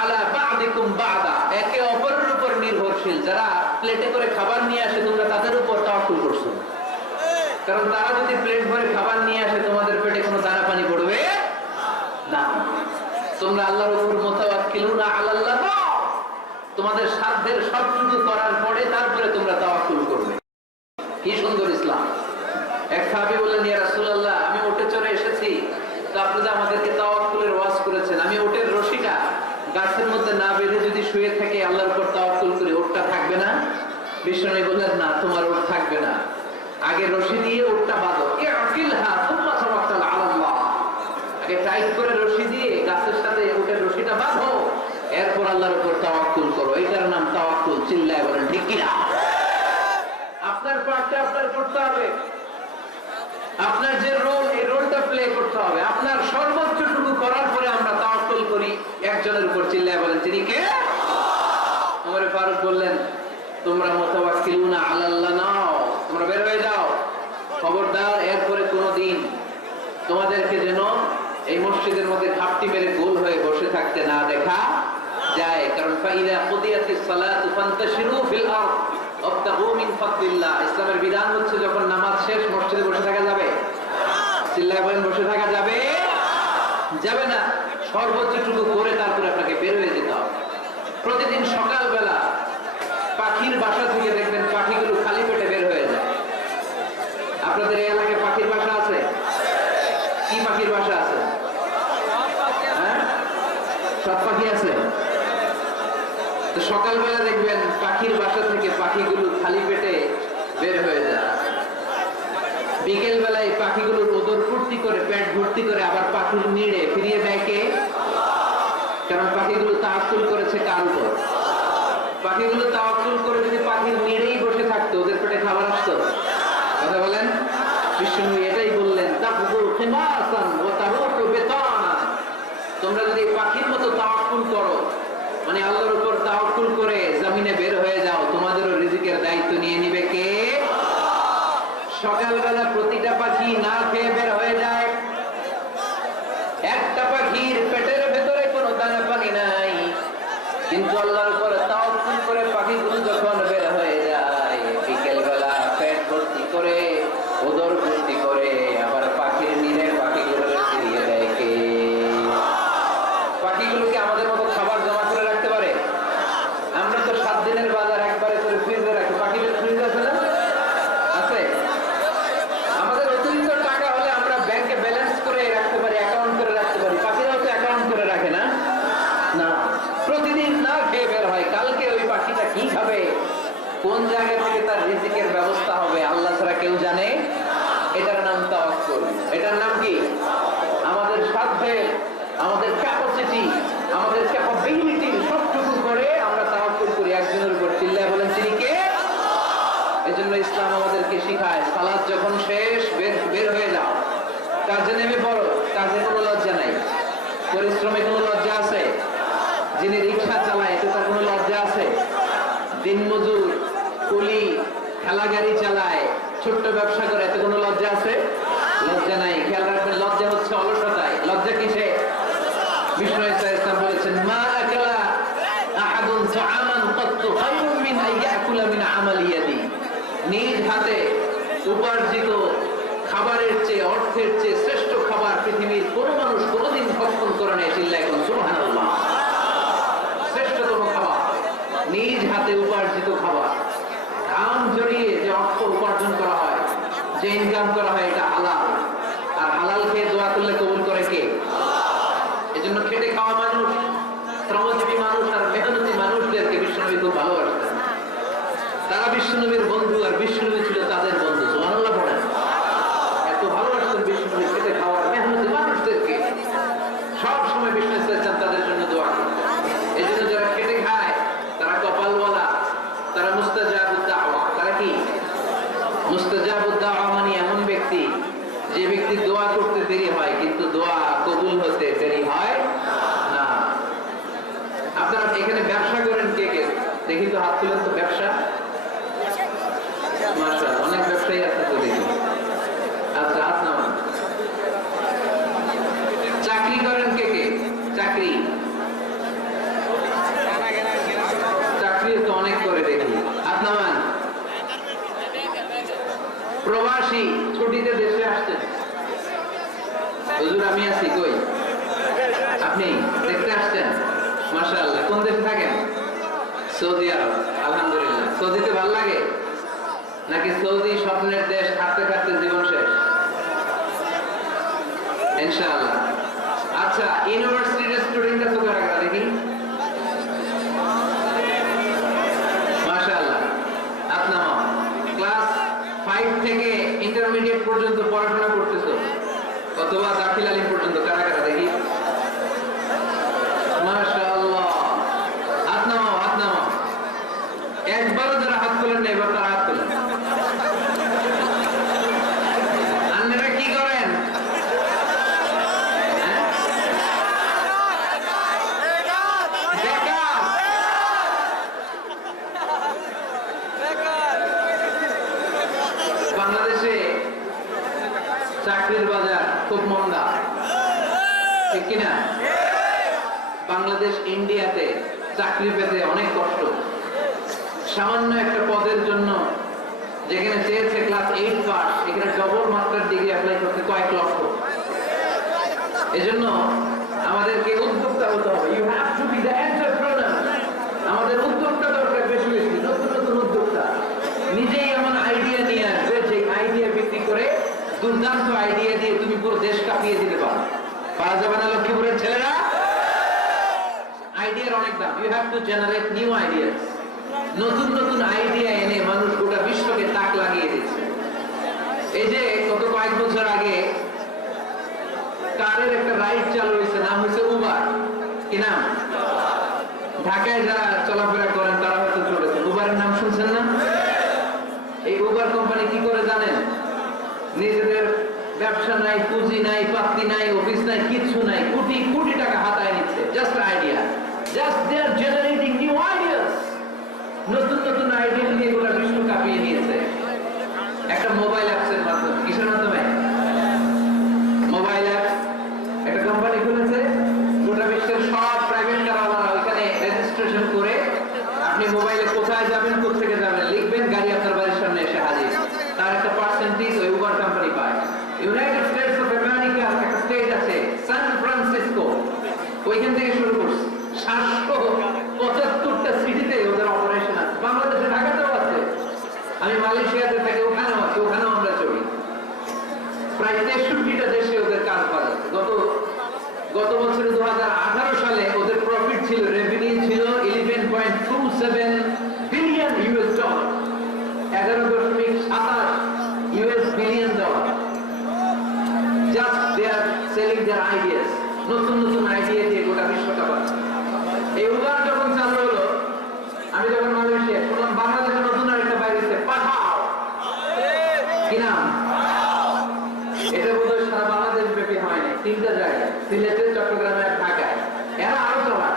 আলা বা'দিকুম বা'দা, একে অপরের উপর নির্ভরশীল। যারা প্লেটে করে খাবার নিয়ে আসে তোমরা তাদের উপর তাওয়াক্কুল করছো, কারণ তারা যদি প্লেট ভরে খাবার নিয়ে আসে তোমাদের পেটে কোনো দানা পানি পড়বে না। তোমরা আল্লাহর উপর মুতাওয়াক্কিলুনা আলাল্লাহ নও, তোমাদের সাধ্যের সবটুকু করার পরে তারপরে তোমরা তাওয়াক্কুল করবে। কি সুন্দর ইসলাম! এক সাহাবী বললেন, ইয়া রাসূলুল্লাহ, আমি উটে চড়ে এসেছি, তো আপনি যে আমাদেরকে তাওয়াক্কুলের ওয়াজ করেছেন, আমি উটের রশিটা গাছের মধ্যে না বেঁধে যদি শুয়ে থাকে আল্লাহর উপর তাওয়াক্কুল করি, উটটা থাকবে না? বিষ্ণু বললেন, না, তোমার উট থাকবে না, আগে রশি দিয়ে উটটা বাঁধো, ইআকিলহা সুম্মা তাওয়াক্কাল আলাল্লাহ, আগে টাইট করে রশি দিয়ে গাছের সাথে উটের রশিটা বাঁধো, এরপর আল্লাহর উপর তাওয়াক্কুল করো। এটার নাম তাওয়াক্কুল। চিল্লায় বলেন ঠিক কিনা? আপনার পার্টটা আপনার করতে হবে, আপনার যে রোল, এই রোলটা প্লে করতে হবে। আপনার সর্বোচ্চটুকু করার পরে আমরা তাওয়াক্কুল করি একজনের উপর। চিল্লায় বলেন তিনি কে? ওমর ফারুক বললেন, তোমরা মুতাওয়াক্কিলুনা আলাল্লাহ নাও, তোমরা বের হয়ে যাও, খবরদার এরপরে কোনোদিন তোমাদেরকে যেন এই মসজিদের মধ্যে ঘাপটি মেরে গোল হয়ে বসে থাকতে না দেখা যায়। কারণ ফাইদা কুদিয়াতিস সালাতু ফান্তাশিরু ফিল আরদ ওয়াবতাগু মিন ফাদলিল্লাহ, ইসলামের বিধান হচ্ছে যখন নামাজ শেষ মসজিদে বসে থাকা যাবে? চিল্লায় বলেন বসে থাকা যাবে? যাবে না। সর্বোচ্চটুকু করে তারপরে আপনাকে বের হয়ে যেতে হবে। প্রতিদিন সকালবেলা পাখির বাসা থেকে দেখবেন পাখিগুলো খালি পেটে বের হয়ে যায়। আপনাদের এই এলাকায় পাখির বাসা আছে? কি পাখির বাসা আছে? সব পাখি আছে? তো সকালবেলা দেখবেন পাখির বাসা থেকে পাখিগুলো খালি পেটে বের হয়ে যায়, বিকেল বেলায় পাখিগুলোর ওদর ফুর্তি করে পেট ভর্তি করে আবার পাখির নিড়ে ফিরিয়ে দেয় কে? কারণ পাখিগুলো তাওয়াক্কুল করেছে কার উপর? পাখিগুলো তাওয়াক্কুল করে যদি পাখির নিড়েই বসে থাকতো ওদের পেটে খাবার আসতো? কথা বলেন। বিষ্ণু এটাই বললেন, তোমরা যদি পাখির মতো তাওয়াক্কুল করো, মানে আল্লাহর উপর তাওয়াক্কুল করে জমিনে বের হয়ে যাও, তোমাদেরও রিজিকের দায়িত্ব নিয়ে নিবে কে? সকালবেলা প্রতিটা পাখি না খেয়ে বের হয়ে যায়, একটা পাখির পেটের ভেতরে কোনো দানা পানি নাই, কিন্তু আল্লাহর উপর তাওয়াক্কুল করে পাখিগুলো যখন বের হয়ে যায় বিকেল বেলা পেট ভর্তি করে ওদর ভর্তি করে আবার পাখির নিরে পাখিগুলো ফিরিয়ে দেয় কে? পাখিগুলোকে আমাদের মতো খাবার জমা করে রাখতে পারে? আমরা তো 7 দিনের বাজার একবারে করে ফ্রিজে রাখি, পাখিদের ফ্রিজ আছে না? আছে। আমাদের অতিরিক্ত টাকা হলে আমরা ব্যাংকে ব্যালেন্স করে রাখতে পারি, অ্যাকাউন্ট করে রাখতে পারি, পাখিরাও তো অ্যাকাউন্ট করে রাখে না? না, প্রতিদিন না খেয়ে বের হয়। কালকে ওই পাখিটা কি খাবে, কোন জায়গা থেকে তার রিজিকের ব্যবস্থা হবে আল্লাহ ছাড়া কেউ জানে। এটার নাম তাওয়াক্কুল। এটার নাম কি? আমাদের সাধ্যে, আমাদের ক্যাপাসিটি, আমাদের ক্যাপাবিলিটি সবটুকু করে আমরা তাওয়াক্কুল করি একজনের উপর। চিল্লায় বলেন তিনি কে? এজন্য ইসলাম আমাদেরকে শিখায় সালাত যখন শেষ বের হয়ে যাও, কাজে নেমে পড়ো। কাজে কোনো লজ্জা নাই, পরিশ্রমে কোনো লজ্জা আছে? যিনি রিক্সা চালায় এতে তার কোনো লজ্জা আছে? দিনমজুর, কুলি, ঠেলা গাড়ি চালায়, ছোট্ট ব্যবসা করে, এতে কোনো লজ্জা আছে? লজ্জা নাই। খেয়াল রাখবেন, লজ্জা হচ্ছে অলসতায়। লজ্জা কিসে? বিষ্ণু ইসলাম বলেছেন, মা আকালা আহাদুন তাআমান কাত্তু খায়রুম মিন আন ইয়াকুলা মিন আমালি ইয়াদি। নিজ হাতে উপার্জিত খাবারের চেয়ে, অর্থের চেয়ে শ্রেষ্ঠ খাবার পৃথিবীর কোন মানুষ কোনদিন ভক্ষণ করে নাই। চিল্লায় কোন সুবহানাল্লাহ। শ্রেষ্ঠতম খাবার নিজ হাতে উপার্জিত খাবার, ঘাম জড়িয়ে যে অর্থ উপার্জন করা হয়, যে ইনকাম করা হয়, এটা হালাল। আর হালাল খেয়ে দোয়া করলে কবুল করে কে? এজন্য খেটে খাওয়া মানুষ, শ্রমজীবী মানুষ আর মেহনতি মানুষদেরকে বিশ্বনবী খুব ভালোবাসতেন। তারা বিশ্বনবীর বন্ধু আর বিশ্বনবী ছিল তাদের বন্ধু। সুবহানাল্লাহ পড়েন। এত ভালোবাসতেন বিশ্বনবী খেটে খাওয়ার মেহনতি মানুষদেরকে। সব সময় বিষ্ণু ইসলাম তাদের জন্য দোয়া করতেন। এই জন্য যারা খেটে খায় তারা কপালওয়ালা, তারা মুস্তাজাবুদ দাওয়া। তারা কি? মুস্তাজাবুদ দাওয়া মানে এমন ব্যক্তি যে ব্যক্তি দোয়া করতে দেরি হয় কিন্তু দোয়া কবুল হতে দেরি হয় না। আপনারা এখানে ব্যবসা করেন কে কে? দেখি তো, হাত তুলেন তো। ব্যবসা, মাশাআল্লাহ, অনেক ব্যবসায়ী আছে তো দেখি। আচ্ছা, হাত নামান। চাকরি করেন কে কে? চাকরি, চাকরি তো অনেক করে দেখি। হাত নামান। প্রবাসী, ছুটিতে দেশে আসছেন। হুজুর আমি আছি, কই? আপনি দেখতে আসছেন? মাশাআল্লাহ। কোন দেশে থাকেন? সৌদি আরব। আলহামদুলিল্লাহ। সৌদিতে ভালো লাগে নাকি সৌদি স্বপ্নের দেশ, খাটতে খাটতে জীবন শেষ? ইনশাআল্লাহ। আচ্ছা, ইউনিভার্সিটির স্টুডেন্টরা তো কারা কারা দেখি? মাশাআল্লাহ। হাত নামাও। ক্লাস 5 থেকে ইন্টারমিডিয়েট পর্যন্ত পড়াশোনা করতেছো অথবা দাখিল আলিম পর্যন্ত, কারা কারা দেখি? মাশাআল্লাহ। হাত নামাও, হাত নামাও। একবারও যারা হাত তোলেন না এবার তারা হাত তোলেন। আপনারা কি করেন? বাংলাদেশে চাকরির বাজার খুব মন্দা, ঠিক কিনা? বাংলাদেশ ইন্ডিয়াতে চাকরি পেতে অনেক কষ্ট। সামান্য একটা পদের জন্য যেখানে চেয়েছে ক্লাস 8 পাস, এখানে ডবল মাস্টার ডিগ্রি অ্যাপ্লাই করতে কয়েক লক্ষ। এজন্য আমাদেরকে উদ্যোক্তা হতে হবে। You have to be the entrepreneur. আমাদের উদ্যোক্তা দরকার, বেশি বেশি নতুন নতুন উদ্যোক্তা। নিজেই এমন আইডিয়া নিয়ে আসবে যে আইডিয়া বিক্রি করে, দুর্দান্ত আইডিয়া দিয়ে তুমি পুরো দেশ কাঁপিয়ে দিতে পারো। পারা যাবে না লক্ষ্মীপুরের ছেলেরা? অনেক দাম। You have to generate new ideas. নতুন নতুন আইডিয়া এনে মানুষ গোটা বিশ্বকে তাক লাগিয়ে দিচ্ছে। এই যে গত কয়েক বছর আগে কারের একটা রাইড চালু হয়েছে, নাম হয়েছে উবার। কি নাম? ঢাকায় যারা চলাফেরা করেন তারা হয়তো চলেছেন। উবারের নাম শুনছেন না? এই উবার কোম্পানি কি করে জানেন? নিজেদের ব্যবসা নাই, পুঁজি নাই, পাত্তি নাই, অফিস নাই, কিচ্ছু নাই, কোটি কোটি টাকা হাতায় নিচ্ছে। Just idea, just they are generating new ideas. নতুন নতুন আইডিয়া নিয়ে গোটা বিশ্ব কাঁপিয়ে নিয়েছে একটা মোবাইল অ্যাপসের মাধ্যমে। কিসের মাধ্যমে? Mobile app. একটা কোম্পানি খুলেছে, গোটা বিশ্বের সব প্রাইভেট কারওয়ালারা ওখানে রেজিস্ট্রেশন করে আপনি মোবাইলে কোথায় যাবেন, কোথেকে যাবেন লিখবেন, গাড়ি আপনার বাড়ির সামনে এসে হাজির। তার একটা পার্সেন্টেজ ওই উবার কোম্পানি পায়। ইউনাইটেড স্টেটস অফ আমেরিকা একটা স্টেট আছে সান ফ্রান্সিসকো, ওইখান থেকে শুরু করছে। 775টা সিটিতে ওদের অপারেশন আছে। বাংলাদেশে ঢাকাতেও আছে। আমি মালয়েশিয়াতে থাকি, ওখানেও আছে, ওখানেও আমরা চলি। প্রায় 63টা দেশে ওদের কাজ করে। গত বছরে 2018 সালে ওদের প্রফিট ছিল, রেভিনিউ ছিল 11.27 billion US dollar, 11.27 US billion dollar. Just they are selling their ideas. নতুন নতুন আইডিয়া দিয়ে গোটা বিশ্বটা পাচ্ছে। এই উবার যখন চালু হলো, আমি যখন মালয়েশিয়া শুনলাম বাংলাদেশে নতুন আরেকটা বাইরেছে, পাঠাও। কি নাম? এটা বোধহয় সারা বাংলাদেশ ব্যাপী হয়নি, 3টা জায়গায়, সিলেটে, চট্টগ্রামে আর ঢাকায়। এরা আরো চলা।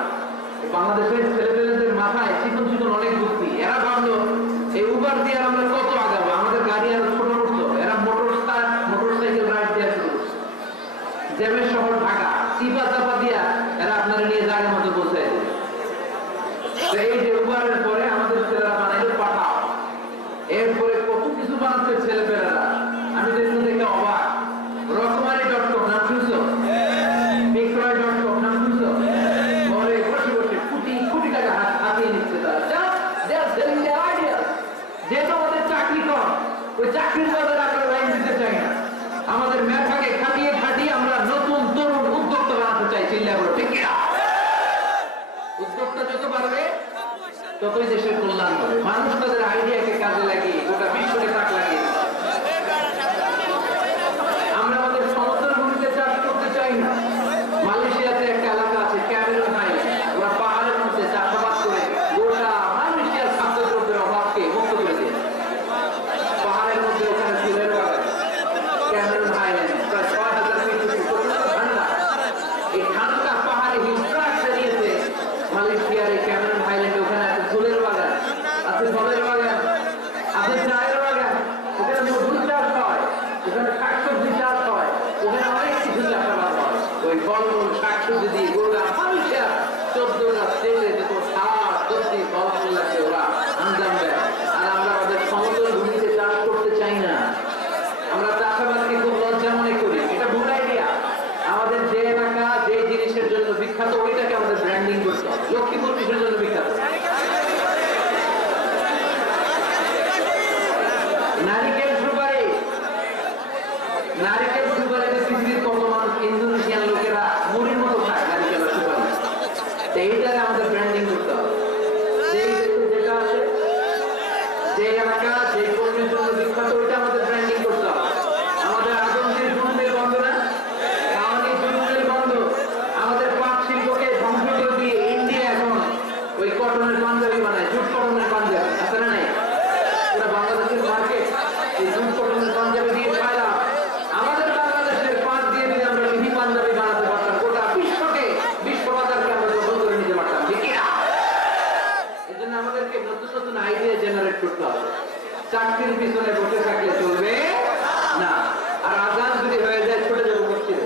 বাংলাদেশের ছেলেপেলেদের মাথায় চিকন চিকন অনেক বুদ্ধি। এরা ভাবলো এই উবার দিয়ে আমরা কত আগাবো, আমাদের গাড়ি আরো ছোট করতো। এরা মোটরসাইকেল রাইড দেওয়া শুরু করছে। জ্যামের শহর ঢাকা, চিপা চাপা দিয়া এরা আপনারা নিয়ে জায়গা মতো পৌঁছায় দেবে। এই যে উবারের পরে আমাদের ছেলেরা বানাইলো পাঠাও। এরপরে কত কিছু বানাচ্ছে ছেলেপেলেরা, আমি দেখুন দেখে অবাক। রকমারি.com নাম শুনছো? বিক্রয়.com নাম শুনছো? ঘরে বসে বসে কোটি কোটি টাকা হাতিয়ে নিচ্ছে তারা। যেহেতু আমাদের চাকরি কম, ওই চাকরির বাজারে আমরা লাইন দিতে চাই না। আমাদের মেধাকে খাটিয়ে খাটিয়ে আমরা নতুন তরুণ উদ্যোক্তা বানাতে চাই। চিল্লা বলো ঠিক কিনা? উদ্যোক্তা যত বাড়বে ততই দেশের কল্যাণ হবে। মানুষ তাদের আইডিয়াকে কাজে লাগিয়ে গোটা বিশ্বকে তাক লাগিয়ে। আমরা আমাদের সমতল ভূমিতে চাষ করতে চাই না। মালয়েশিয়াতে একটা এলাকা আছে ক্যামেরন আইল্যান্ড, ওরা পাহাড়ের মধ্যে চাষাবাদ করে গোটা মালয়েশিয়ার খাদ্যদ্রব্যের অভাবকে মুক্ত করে দিয়েছে। পাহাড়ের মধ্যে ওখানে ফুলের বাগান, ক্যামেরন আইল্যান্ড, প্রায় 6000 ফিট ঠান্ডা। এই ঠান্ডা পাহাড়ে হিমস্রাক এরিয়াতে মালয়েশিয়ার এই ক্যামেরন আইল্যান্ডে ওখানে আছে ফুলের বাগান, আছে ফলের বাগান, আছে চায়ের বাগান। ওখানে মধু চাষ হয়, ওখানে শাকসবজি চাষ হয়, ওখানে অনেক কিছু চাষাবাদ হয়। ওই ফলমূল শাকসবজি দিয়ে গোটা মালয়েশিয়া 14টা স্টেটে যত শাক সবজি ফলমূল আছে ওরা আঞ্জাম দেয়। আর আমরা আমাদের সমতল ভূমিতে চাষ করতে চাই না। আমরা চাষাবাদকে খুব লজ্জা মনে করি। এটা ভুল আইডিয়া। আমাদের যে এলাকা যে জিনিসের জন্য বিখ্যাত ওইটাকে আমাদের ব্র্যান্ডিং করতে হবে। লক্ষ্মীপুর কিসের জন্য বিখ্যাত? নারিকেল সুপারি। নারিকেল সুপারিতে পৃথিবীর কত মানুষ, ইন্দোনেশিয়ান লোকেরা মুড়ির মতো খায় নারিকেল সুপারি। এইটাকে আমাদের ব্র্যান্ডিং করতে হবে। যেটা আছে, যে এলাকা যে পণ্যের জন্য বিখ্যাত ওইটা আমাদের ব্র্যান্ডিং করতে হবে। আমাদের আদমদের জুনের বন্ধ না, খাওয়ানি জুনের বন্ধ। আমাদের পাট শিল্পকে ধ্বংস করে দিয়ে ইন্ডিয়া এখন ওই কটনের পাঞ্জাবি বানায়, জুট কটনের পাঞ্জাবি আছে না নাই? পুরো বাংলাদেশের মার্কেট এই জুট কটনের পাঞ্জাবি দিয়ে খাইলাম। আমাদের বাংলাদেশের পাট দিয়ে দিয়ে আমরা মিহি পাঞ্জাবি বানাতে পারতাম, গোটা বিশ্বকে, বিশ্ব বাজারকে আমরা দখল করে নিতে পারতাম। ঠিক না? এই জন্য আমাদেরকে নতুন নতুন আইডিয়া জেনারেট করতে হবে। চাকরির পিছনে বসে থাকলে চলবে না। আর আজান যদি হয়ে যায় ছুটে যাবো মসজিদে,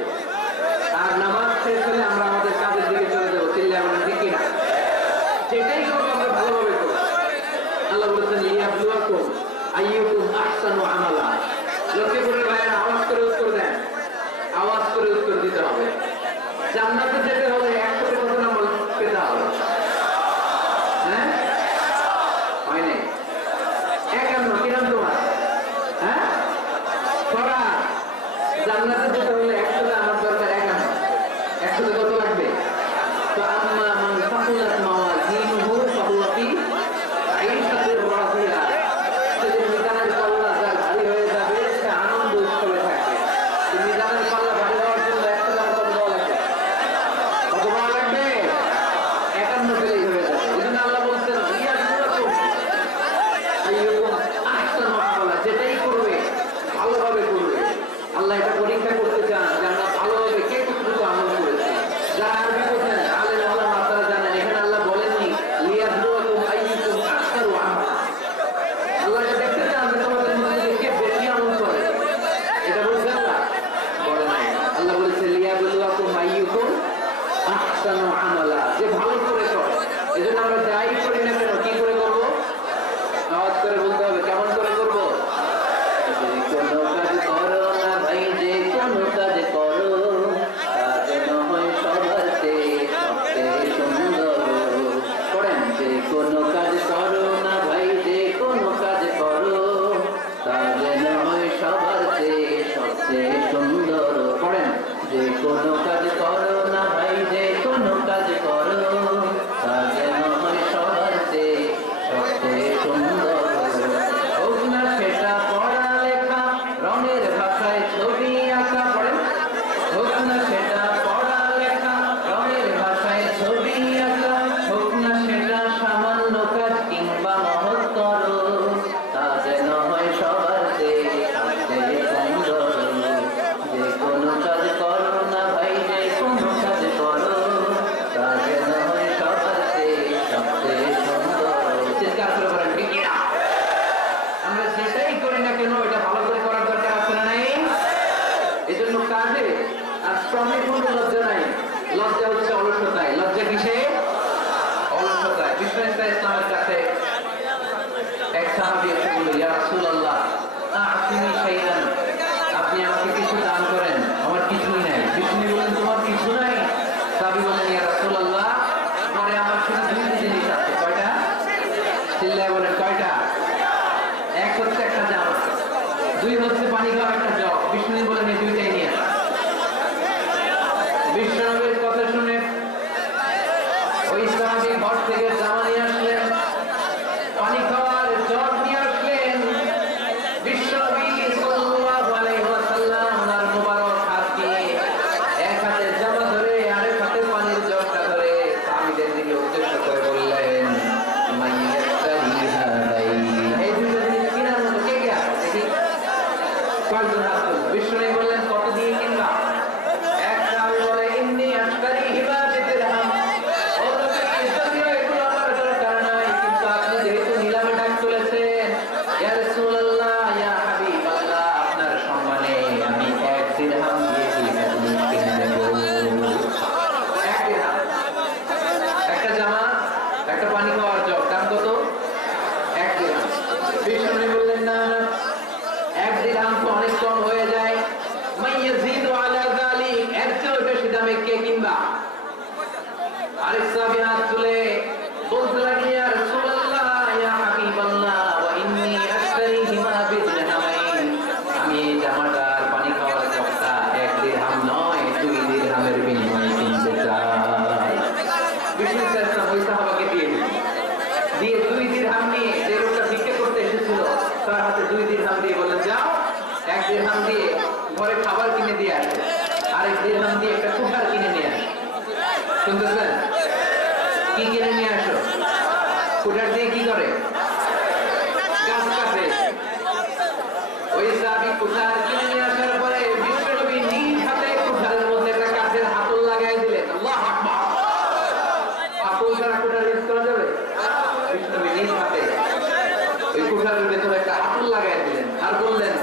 আর নামাজ শেষ হলে আমরা আমাদের কাজের দিকে চলে যাবো। চিল্লা বলেন ঠিক কিনা? সেটাই করবো আমরা ভালোভাবে করবো। আল্লাহ বলেছেন লিয়াবলুয়াকুম আইয়ুকুম আহসানু আমালা। লক্ষ্মীপুরের ভাইয়েরা আওয়াজ করে উত্তর দেন, আওয়াজ করে উত্তর দিতে হবে। জান্নাতে যেতে হলে 100 কত নম্বর পেতে হবে? হ্যাঁ, হয় নাই 51। কি নাম তোমার? হ্যাঁ, ছড়া। জান্নাতে যেতে হলে 100 আমার দরকার 51। 100 কত লাগবে? তো আম্মা মান সাকুলাত মাওয়া আহসানু আমালা, যে ভালো করে করে। এজন্য আমরা যাই করি না কেন কি করে করব? আওয়াজ করে বলতে হবে, কেমন করে করব? যে কোনো কাজ করো না ভাই, যে কোনো কাজ করো, তা যেন হয় সবার চেয়ে সবচেয়ে সুন্দর। করেন, যে কোনো কাজ করো না ভাই, যে কোনো কাজ করো, তা যেন হয় সবার চেয়ে সবচেয়ে সুন্দর। করেন, যে কোনো কাজ করো না ভাই, যে কোনো কাজ করো, তা যেন হয় সবার চেয়ে সবচেয়ে সুন্দর। হোক না সেটা পড়ালেখা, রঙের ভাষায় ছবি আঁকা। পড়েন, হোক না সেটা পড়ালেখা, রঙের ভাষায় ছবি আঁকা, হোক না সেটা সামান্য কাজ কিংবা মহত্তর, তা যেন হয় সবার চেয়ে সবচেয়ে সুন্দর। যে কোনো কাজ করো না ভাই, যে কোনো কাজ করো, তা যেন হয় সবার চেয়ে সবচেয়ে সুন্দর। চিৎকার করে বলেন ঠিক কিনা? আমরা যেটাই করি না কেন এটা ভালো করে করার দরকার আছে না নাই? এজন্য কাজে আর শ্রমে কোনো লজ্জা নাই। লজ্জা হচ্ছে অলসতায়। লজ্জা কিসে? অলসতায়। বিষ্ণু ইসলামের কাছে এক সাহাবী এসে বলল, ইয়া রাসূলুল্লাহ আ'তিনি শাইআন, আপনি আমাকে কিছু দান করেন, আমার কিছুই নাই। বিষ্ণু বললেন, তোমার কিছু নাই? সাহাবী বললেন, ইয়া রাসূলুল্লাহ পরে আমার শুধু দুইটা জিনিস আছে। কয়টা? চিল্লায় বলেন কয়টা? এক হচ্ছে একটা জামা, দুই হচ্ছে পানি খাওয়ার একটা জগ। বিষ্ণু বলেন, এই দুইটাই নিয়ে আস। বিশ্বনবীর কথা শুনে ওই সাহাবী ঘর থেকে জামা নিয়ে আসলেন, পানি খাওয়ার জগ নিয়ে আসলেন। বিশ্বনবী সাল্লাল্লাহু আলাইহি ওয়াসাল্লাম ওনার মুবারক হাত দিয়ে এক হাতে জামা ধরে আরেক হাতে পানির জগটা ধরে সাহাবীদের দিকে উদ্দেশ্য করে বললেন, মাইয়াশতারি হাদাইন, এই দুটো জিনিস কেনার মতো কে কে আছে দেখি? কয়জন হাত তুলবে? বিশ্বনবী বললেন, কত দিয়ে কিনবা? এক সাহাবী বলে, ইন্নী আশতারি হিবা বিদিরহাম, ও নবী যদিও এগুলো আমার দরকার নাই, কিন্তু আপনি যেহেতু নিলামে ডাক তুলেছেন, ইয়া রাসূলুল্লাহ ইয়া হাবিবাল্লাহ, আপনার সম্মানে আমি এক দিরহাম দিয়ে জিনিস কিনে নেব। এক দিরহাম, একটা জামা, একটা পানি খাওয়ার জগ, দাম কত? এক দিরহাম। বিষ্ণু বললেন, না এক দিরহাম তো অনেক কম হয়ে যায়, মাইয়াজিদু আলা যালিক, এর চেয়ে বেশি দামে কে কিনবা? আরেক সাহাবী হাত তুলে বলতে লাগলেন, ইয়া রাসূলুল্লাহ ইয়া হাবিবাল্লাহ ওয়া ইন্নী আশতারিহিমা বিদিরহামাইন, আমি এই জামাটার পানি খাওয়ার জগটা এক দিরহাম নয়, দুই দিরহামের বিনিময়ে কিনতে চাই। বিষ্ণু ইসলাম ওই সাহাবাকে দিয়ে দিলেন, দিয়ে দুই দিরহাম নিয়ে, যে লোকটা ভিক্ষা করতে এসেছিল তার হাতে দুই দিরহাম দিয়ে বললেন, যাও এক দিরহাম দিয়ে ঘরে খাবার কিনে দিয়ে আসে, আরেক দিরহাম দিয়ে একটা কুঠার কিনে নিয়ে আসে। শুনতেছেন? কি কিনে নিয়ে আসো? কুঠার দিয়ে কি করে? গাছ কাটে। ওই সাহাবী কুঠার কিনে নিয়ে আসার পরে বিশ্বনবী নিজ হাতে কুঠারের মধ্যে একটা কাঠের হাতল লাগাই দিলেন। আল্লাহু আকবার। হাতল ছাড়া কুঠার ইউজ করা যাবে? বিশ্বনবী নিজ হাতে ওই কুঠারের ভেতরে একটা হাতল লাগাই দিলেন আর বললেন,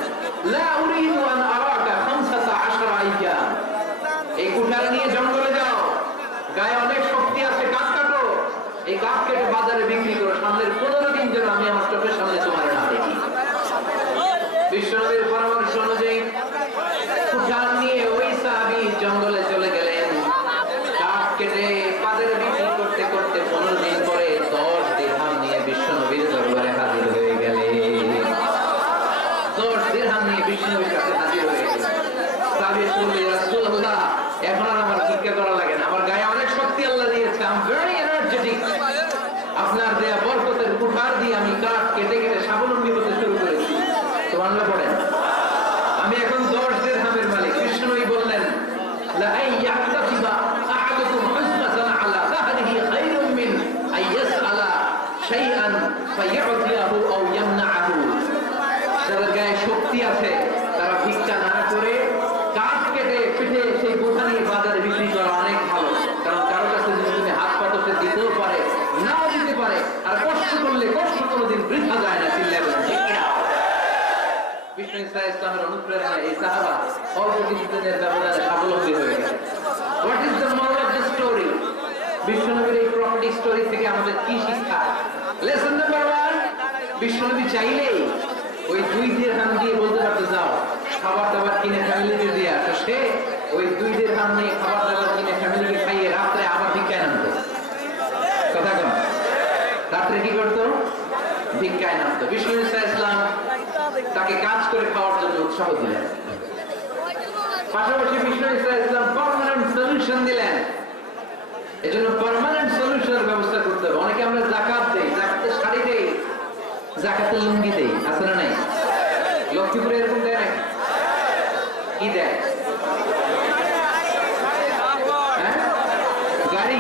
লা উরিদু আন আরাকা 15 আইয়াম, এই কুঠার নিয়ে জঙ্গলে যাও, গায়ে অনেক শক্তি আছে, কাঠ কাটো, এই কাঠ কেটে বাজারে বিক্রি করো, সামনের 15 দিন যেন আমি আমার চোখের সামনে তোমার না দেখি। বিশ্বনবীর পরামর্শ অনুযায়ী কুঠার নিয়ে ওই সাহাবী জঙ্গলে চলে গেলেন। কাঠ কেটে বাজারে বিক্রি করতে করতে 15 দিন পরে 10 দিরহাম নিয়ে বিশ্বনবীর দরবারে হাজির হয়ে গেলেন। 10 দিরহাম নিয়ে বিশ্বনবীর কাছে হাজির হয়ে গেলেন। সাহাবী বললেন, ইয়া রাসূলুল্লাহ এখন আর আমার ভিক্ষা করা লাগে না, আমার গায়ে অনেক শক্তি আল্লাহ দিয়েছে, আই এম ভেরি এনার্জেটিক, আপনার দেয়া বরকতের কুঠার দিয়ে আমি কাঠ কেটে কেটে স্বাবলম্বী হতে শুরু করেছি। সুবহানাল্লাহ পড়েন। আমি এখন 10 দিরহামের মালিক। বিষ্ণুই বললেন, লা আইয়াহতাসিবা আহাদুকুম হুজমাতান আলা যাহরিহি খায়রুম মিন আইয়াসআলা শাইআন ফায়াউতিয়াহু আও ইয়ামনাহু, যাদের গায়ে শক্তি আছে তারা ভিক্ষা না করে কাঠ কেটে পিঠে সেই বোঝা নিয়ে বাজারে বিক্রি করা অনেক ভালো। কারণ কারো কাছে যদি তুমি হাত পাততে দিতেও পারে, নাও দিতে পারে, আর কষ্ট করলে কষ্ট কোনোদিন বৃথা যায় না। চিল্লায় বলেন ঠিক কিনা? বিষ্ণু ইসলামের অনুপ্রেরণায় এই সাহাবা অল্প কিছুদিনের ব্যবধানে স্বাবলম্বী হয়ে গেছে। What is the moral of the story? আমাদের কি শিক্ষা? লেসন নাম্বার 1, বিশ্বনবী চাইলেই ওই 2 দিরহাম দিয়ে বলতে পারতো যাও খাবার দাবার কিনে ফ্যামিলিকে দিয়ে আসো। সে ওই 2 দিরহাম নিয়ে খাবার দাবার কিনে ফ্যামিলিকে খাইয়ে রাত্রে আবার ভিক্ষায় নামতো। কথা কম, রাত্রে কি করতো? ভিক্ষায় নামতো। বিশ্বনবী সাল্লাল্লাহু আলাইহি ওয়াসাল্লাম তাকে কাজ করে খাওয়ার জন্য উৎসাহ দিলেন। পাশাপাশি বিশ্বনবী সাল্লাল্লাহু আলাইহি ওয়াসাল্লাম পার্মানেন্ট সলিউশন দিলেন। এজন্য পার্মানেন্ট সলিউশনের ব্যবস্থা করতে হবে। অনেকে আমরা যাকাত দেই, যাকাতের শাড়ি দেই, যাকাতের লুঙ্গি দেই, আছে না নাই? লক্ষ্মীপুরে এরকম দেয় নাকি? কি দেয়? গাড়ি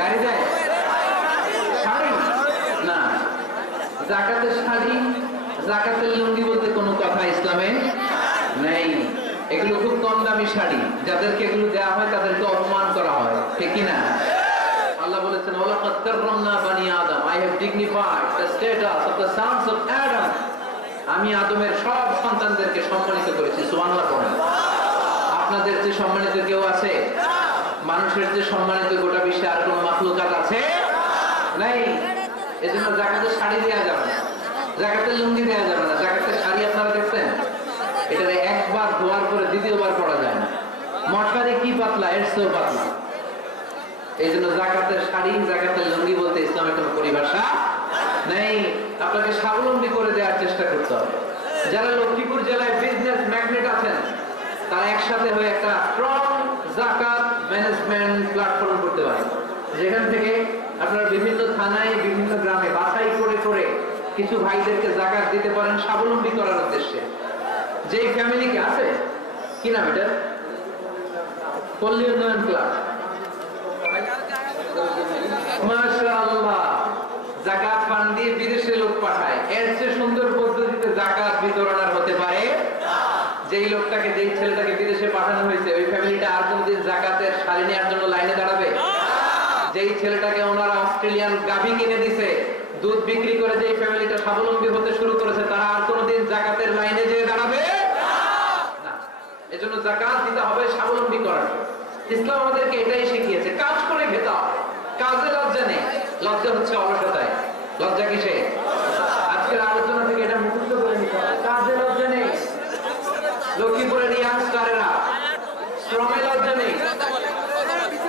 গাড়ি দেয়, শাড়ি না। যাকাতের শাড়ি, যাকাতের লুঙ্গি বলতে কোনো কথা ইসলামে নেই। এগুলো খুব কম দামি শাড়ি, যাদেরকে এগুলো দেওয়া হয় তাদেরকে অপমান করা হয়, ঠিক কি না? আল্লাহ বলেছেন ওয়ালাকাদ কাররামনা বানি আদম, I have dignified the status of the sons of Adam। আমি আদমের সব সন্তানদেরকে সম্মানিত করেছি। সুবহানাল্লাহ বলেন। আপনাদের যে সম্মানিত কেউ আছে? মানুষের যে সম্মানিত গোটা বিশ্বে আর কোন মাখলুকাত আছে? নাই। এজন্য যাকাতের শাড়ি দেওয়া যাবে না, যাকাতের লুঙ্গি দেওয়া যাবে না। যাকাতের শাড়ি আপনারা দেখছেন? এটা একবার ধোয়ার পরে দ্বিতীয়বার পরা যায় না। মশারি কি পাতলা, এর চেয়েও পাতলা। এই জন্য যাকাতের শাড়ি, যাকাতের লুঙ্গি বলতে ইসলামের কোন পরিভাষা নেই। আপনাকে স্বাবলম্বী করে দেওয়ার চেষ্টা করতে হবে। যারা লক্ষ্মীপুর জেলায় বিজনেস ম্যাগনেট আছেন, তারা একসাথে হয়ে একটা স্ট্রং যাকাত ম্যানেজমেন্ট প্ল্যাটফর্ম করতে পারে, যেখান থেকে আপনারা বিভিন্ন থানায়, বিভিন্ন গ্রামে বাছাই করে করে কিছু ভাইদেরকে যাকাত দিতে পারেন স্বাবলম্বী করার উদ্দেশ্যে। যে ফ্যামিলিকে আছে, কি নাম এটা? পল্লী উন্নয়ন ক্লাব। মাশাআল্লাহ, যাকাত ফান্ড দিয়ে বিদেশে লোক পাঠায়। এর চেয়ে সুন্দর পদ্ধতিতে যাকাত বিতরণ আর হতে পারে? যেই লোকটাকে, যেই ছেলেটাকে বিদেশে পাঠানো হয়েছে, ওই ফ্যামিলিটা আর কোনদিন যাকাতের শাড়ি নেওয়ার জন্য লাইনে দাঁড়াবে? যেই ছেলেটাকে ওনারা অস্ট্রেলিয়ান গাভী কিনে দিছে, দুধ বিক্রি করে যেই ফ্যামিলিটা স্বাবলম্বী হতে শুরু করেছে, তারা আর কোনদিন যাকাতের লাইনে যেয়ে দাঁড়াবে না। এজন্য যাকাত দিতে হবে স্বাবলম্বী করার জন্য। ইসলাম আমাদেরকে এটাই শিখিয়েছে, কাজ করে খেতে হবে। কাজে লজ্জা নেই, লজ্জা হচ্ছে অলসতায়। লজ্জা কিসে? আজকের আলোচনা থেকে এটা মুক্ত করে নিতে হবে। কাজে লজ্জা নেই। লক্ষ্মীপুরের ইয়াংস্টারেরা শ্রমে লজ্জা নেই,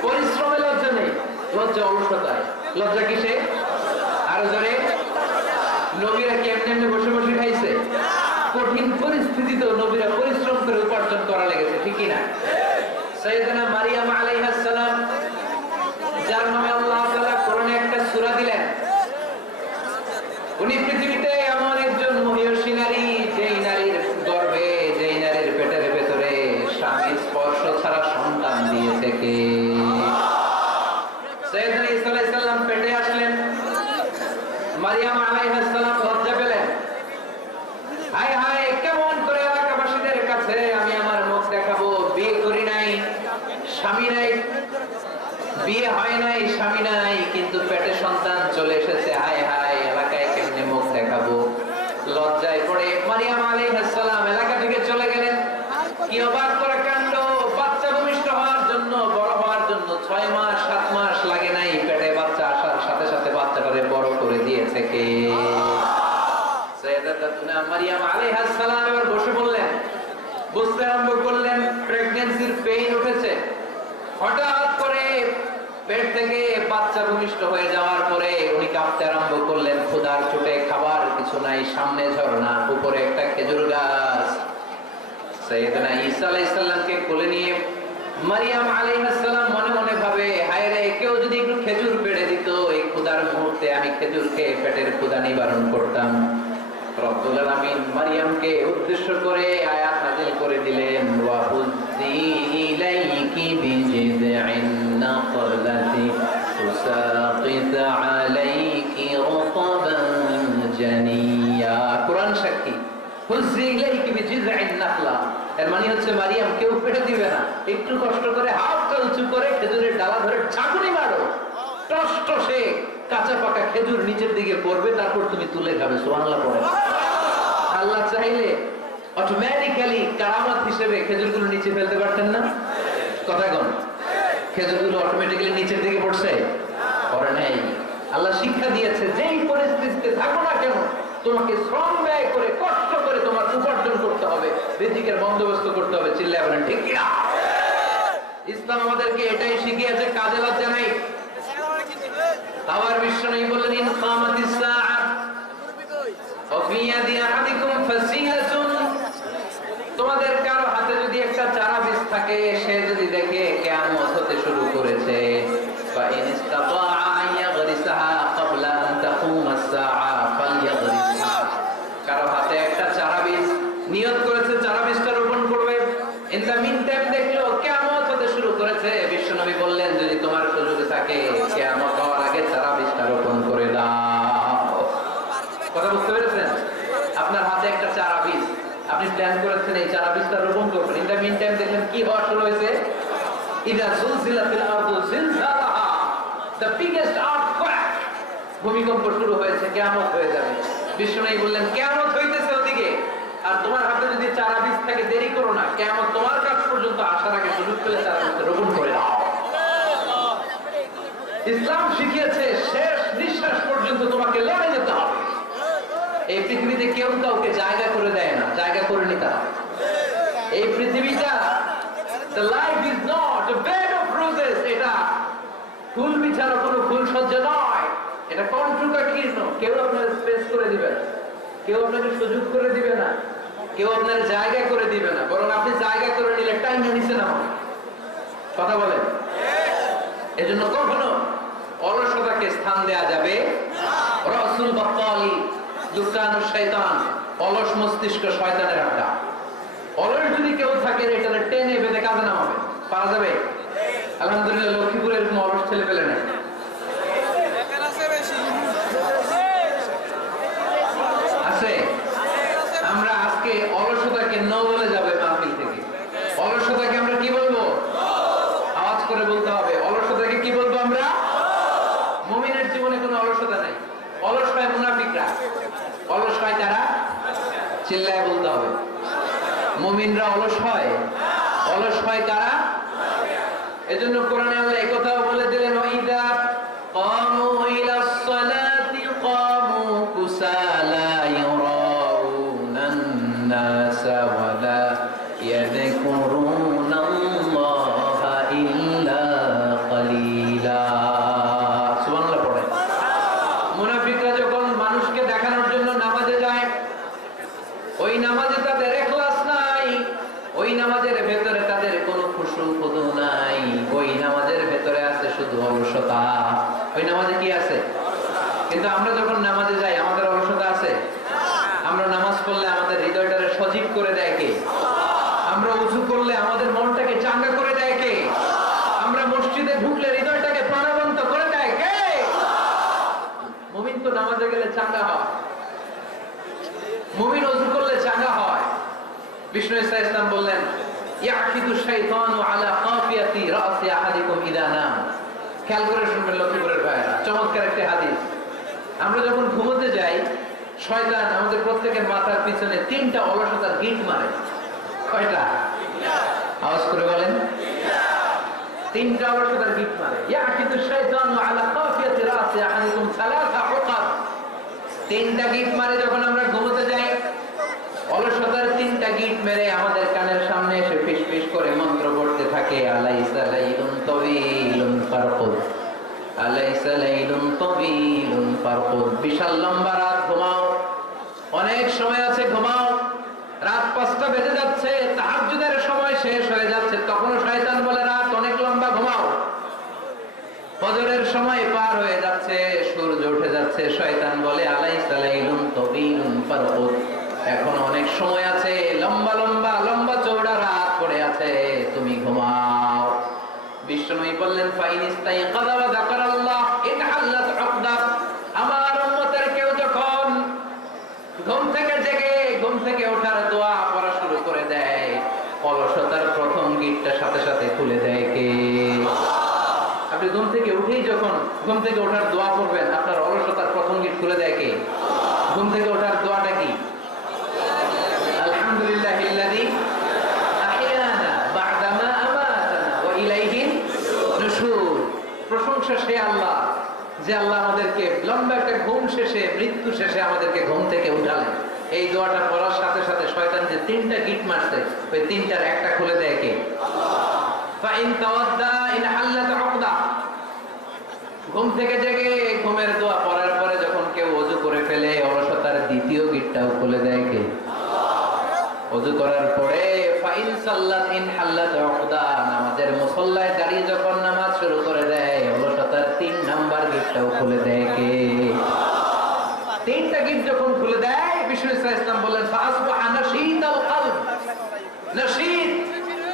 পরিশ্রমে লজ্জা নেই, লজ্জা অলসতায়। লজ্জা কিসে? আরো জোরে। নবীরা কি এমনি এমনি বসে বসে খাইছে? কঠিন পরিস্থিতিতেও নবীরা পরিশ্রম করে উপার্জন করা লেগেছে, ঠিক কি না? সাইয়েদানা মারিয়াম আলাইহিস সালাম, যার নামে আল্লাহ তাআলা কোরআনে একটা সূরা দিলেন, উনি পৃথিবীতে এমন একজন মহিয়সী নারী, যেই নারীর গর্ভে, যেই নারীর পেটের ভেতরে স্বামীর স্পর্শ ছাড়া সন্তান দিয়েছে কে? সাইয়েদনা ঈসা আলাইহিস সালাম পেটে আসলেন। মারিয়াম আলাইহিস সালাম লজ্জা পেলেন। হায় হায়, কেমন করে এলাকাবাসীদের কাছে আমি আমার মুখ দেখাবো? বিয়ে করি নাই, স্বামী নাই, বিয়ে হয় নাই, স্বামী নাই, কিন্তু পেটে সন্তান চলে এসেছে। হায় হায়, এলাকায় কেমনে মুখ দেখাবো? লজ্জায় পড়ে মারিয়াম আলাইহিস সালাম এলাকা থেকে চলে গেলেন। কি অবাক করা কাণ্ড! বাচ্চা ভূমিষ্ঠ হওয়ার জন্য, বড় হওয়ার জন্য 6 মাস 7 মাস লাগে নাই, পেটে বাচ্চা আসার সাথে সাথে বাচ্চাটারে বড় করে দিয়েছে কে? সাইয়েদাতুনা মারিয়াম আলাইহিস সালাম এবার বসে বললেন, বুঝতে আরম্ভ করলেন প্রেগন্যান্সির পেইন উঠেছে। হঠাৎ করে পেট থেকে বাচ্চা ভূমিষ্ঠ হয়ে যাওয়ার পরে উনি কাঁপতে আরম্ভ করলেন। ক্ষুধার চোটে খাবার কিছু নাই, সামনে ঝর্ণা, উপরে একটা খেজুর গাছ। সাইয়েদনা ঈসা আলাইহিস সালামকে কোলে নিয়ে মারিয়াম আলাইহিস সালাম মনে মনে ভাবে, হায় রে, কেউ যদি একটু খেজুর পেড়ে দিত, এই ক্ষুধার মুহূর্তে আমি খেজুর খেয়ে পেটের ক্ষুধা নিবারণ করতাম। রব্বুল আলামিন মারিয়ামকে উদ্দেশ্য করে আয়াত নাযিল করে দিলেন, ওয়া হুজ্জি ইলাইকি বিজিযইন নাখলাতি তুসাকিত আলাইকি রাতাবান জানিয়া। কুরআন সাক্ষী, হুজ্জি ইলাইকি বিজিযইন নাখলা, এর মানে হচ্ছে মারিয়াম, কেউ পেড়ে দিবে না, একটু কষ্ট করে হাতটা উঁচু করে খেজুরের ডালা ধরে ঝাঁকুনি মারো, টসটসে কাঁচা পাকা খেজুর নিচের দিকে পড়বে, তারপর তুমি তুলে খাবে। সুবহানাল্লাহ পড়ে। আল্লাহ চাইলে অটোমেটিক্যালি কারামত হিসেবে খেজুরগুলো নিচে ফেলতে পারতেন না? কথা কোন? খেজুরগুলো অটোমেটিক্যালি নিচের দিকে পড়ছে? করে নাই। আল্লাহ শিক্ষা দিয়েছে যেই পরিস্থিতিতে থাকো না কেন তোমাকে শ্রম ব্যয় করে কষ্ট করে তোমার উপার্জন করতে হবে, রিজিকের বন্দোবস্ত করতে হবে। চিল্লায় বলেন ঠিক কিনা? ইসলাম আমাদেরকে এটাই শিখিয়েছে, কাজে লজ্জা নাই। আবার বিশ্বনবী বললেন ইন কামাতিস সাআ ওয়া ফি ইয়াদি আহাদিকুম ফাসিলাতুন, তোমাদের কারো হাতে যদি একটা চারা বীজ থাকে, সে যদি দেখে কিয়ামত হতে শুরু করেছে, ফা ইন ইসতাতাআ আন ইয়াগরিসাহা ক্বাবলা আন তাকুমাস সাআ ফালইয়াগরিসহা, কারো হাতে একটা চারা বীজ নিয়ত করেছে, চারা বীজটা রোপণ করবে, ইন দা মিন টাইম দেখলো কিয়ামত হতে শুরু করেছে, বিশ্বনবী বললেন যদি তোমার সুযোগ থাকে কিয়ামত হওয়ার আগে চারা বীজটা রোপণ করে দাও। কথা বুঝতে পেরেছেন? আপনার হাতে একটা চারা বীজ, আপনি প্ল্যান করেছেন এই চারা বীজটা রোপণ করবেন, ইন দা মিন টাইম দেখলেন কি হওয়া শুরু হয়েছে, ইদা জুলজিলাতিল আরদু জিলজালাহা, দ্য বিগেস্ট আর্থকোয়েক, ভূমিকম্প শুরু হয়েছে, কিয়ামত হয়ে যাবে। বিশ্বনবী বললেন কিয়ামত হইতেছে ওদিকে, আর তোমার হাতে যদি চারা বীজ থাকে দেরি করো না, কিয়ামত তোমার কাছ পর্যন্ত আসার আগে সুযোগ পেলে চারা বীজটা রোপণ করে দাও। ইসলাম শিখিয়েছে শেষ নিঃশ্বাস পর্যন্ত তোমাকে লড়ে যেতে হবে। এই পৃথিবীতে কেউ কাউকে জায়গা করে দেয় না, জায়গা করে নিতে হবে। এই পৃথিবীটা the life is not a bed of roses, এটা ফুল বিছানো কোনো ফুল সজ্জা নয়, এটা কণ্ঠকাকীর্ণ। কেউ আপনার স্পেস করে দিবে না, কেউ আপনাকে সুযোগ করে দিবে না, কেউ আপনার জায়গা করে দিবে না, বরং আপনি জায়গা করে নিলে টাইম নিছে না। কথা বলেন? এজন্য কখনো অলসতাকে স্থান দেয়া যাবে রাসূল বাক্কালি দুকানু শয়তান, অলস মস্তিষ্ক শয়তানের আড্ডা। অলস যদি কেউ থাকে এটা টেনে বেঁধে কাজে নামাবে, পারা যাবে? আলহামদুলিল্লাহ লক্ষ্মীপুরের কোনো অলস ছেলে পেলে নাই। আছে? আমরা আজকে অলসতাকে ন বলে যাবে মাহফিল থেকে। অলসতাকে আমরা কি বলবো? আওয়াজ করে বলতে হবে। অলসতাকে কি বলবো আমরা? মুমিনের জীবনে কোনো অলসতা নাই। অলস হয় মুনাফিকরা, অলস হয় তারা, চিল্লায় বলতে হবে। মুমিনরা অলস হয়, অলস হয় কারা? এজন্য কোরআনে আল্লাহ এই কথাও বলে দিলেন ওয়াইদা কামু ইলাস সালাতি কামু কুসালা ইউরাউনান নাসা ওয়ালা ইয়াযকুরুনাল্লাহা ইল্লা কালিলা। সুবহানাল্লাহ পড়ে। মুনাফিকরা যখন মানুষকে দেখানোর জন্য নামাজে যায়, ওই নামাজে তাদের ইখলাস নাই, ওই নামাজের ভেতরে তাদের কোনো খুশু খুদু নাই, ওই নামাজের ভেতরে আছে শুধু অলসতা। ওই নামাজে কি আছে? কিন্তু আমরা যখন নামাজে যাই আমাদের অলসতা আছে? আমরা নামাজ পড়লে আমাদের হৃদয়টাকে সজীব করে দেয় কে? আমরা উযু করলে আমাদের মনটাকে চাঙ্গা করে দেয় কে? আমরা মসজিদে ঢুকলে হৃদয়টাকে প্রাণবন্ত করে দেয় কে? মুমিন তো নামাজে গেলে চাঙ্গা হয়, মুমিন ওযু করলে চাঙ্গা হয়। বিষ্ণু ইসা ইসলাম বললেন ইয়াকিদু শাইতানু আলা কাফিয়াতি রাসি আহাদিকুম ইদা নাম। খেয়াল করে শুনবেন লক্ষ্মীপুরের ভাইরা, চমৎকার একটা হাদিস। আমরা যখন ঘুমোতে যাই শয়তান আমাদের প্রত্যেকের মাথার পিছনে তিনটা অলসতার গিট মারে। কয়টা? আওয়াজ করে বলেন। তিনটা অলসতার গিট মারে। ইয়াকিদু শাইতানু আলা কাফিয়াতি রাসি আহাদিকুম সালাসা উকাব। তিনটা গিট মারে যখন আমরা ঘুমোতে যাই। অলসতার তিনটা গিট মেরে আমাদের কানের সামনে এসে ফিসফিস করে মন্ত্র পড়তে থাকে আলাইসা লাইলুন তাওয়িলুন ফারকুদ, আলাইসা লাইলুন তাওয়িলুন ফারকুদ। বিশাল লম্বা রাত, ঘুমাও। অনেক সময় আছে, ঘুমাও। রাত 5টা বেজে যাচ্ছে, তাহাজ্জুদের সময় শেষ হয়ে যাচ্ছে, তখনও শয়তান বলে রাত অনেক লম্বা, ঘুমাও। ফজরের সময় পার হয়ে যাচ্ছে, সূর্য উঠে যাচ্ছে, শয়তান বলে আলাইসা লাইলুন তাওয়িলুন ফারকুদ, এখন অনেক সময় আছে, লম্বা লম্বা লম্বা চওড়া রাত পড়ে আছে, তুমি ঘুমাও। বিশ্বনবী বললেন ফাইনিস্তাইকাযা ওয়া যাকারাল্লাহ ইনহাল্লাত উকদা। আমার উম্মতের কেউ যখন ঘুম থেকে জেগে ঘুম থেকে ওঠার দোয়া পড়া শুরু করে দেয়, অলসতার প্রথম গিটটা সাথে সাথে খুলে দেয় কে? আপনি ঘুম থেকে উঠেই যখন ঘুম থেকে ওঠার দোয়া করবেন, আপনার অলসতার প্রথম গিট খুলে দেয় কে? ঘুম থেকে ওঠার দোয়াটা কি? আলহামদুলিল্লাহিল্লাযী আহইয়ানা বা'দা মা আমাতানা ওয়া ইলাইহি নুশুর। প্রশংসা প্রশংসা সে আল্লাহ, যে আল্লাহ আমাদেরকে লম্বা একটা ঘুম শেষে, মৃত্যু শেষে আমাদেরকে ঘুম থেকে উঠালেন। এই দোয়াটা পড়ার সাথে সাথে শয়তান যে 3টা গিট মারছে, ওই 3টার একটা খুলে দেয় কে? ঘুম থেকে জেগে ঘুমের দোয়া পড়ার পরে যখন কেউ ওযু করে ফেলে, অলসতার 2য় গিটটাও খুলে দেয় কে? ওযু করার পরে নামাজের মুসল্লায় দাঁড়িয়ে যখন নামাজ শুরু করে দেয়, অলসতার 3 নাম্বার গিটটাও খুলে দেয় কে? 3টা গিট যখন খুলে দেয়, বিষ্ণু ইসলাম বললেন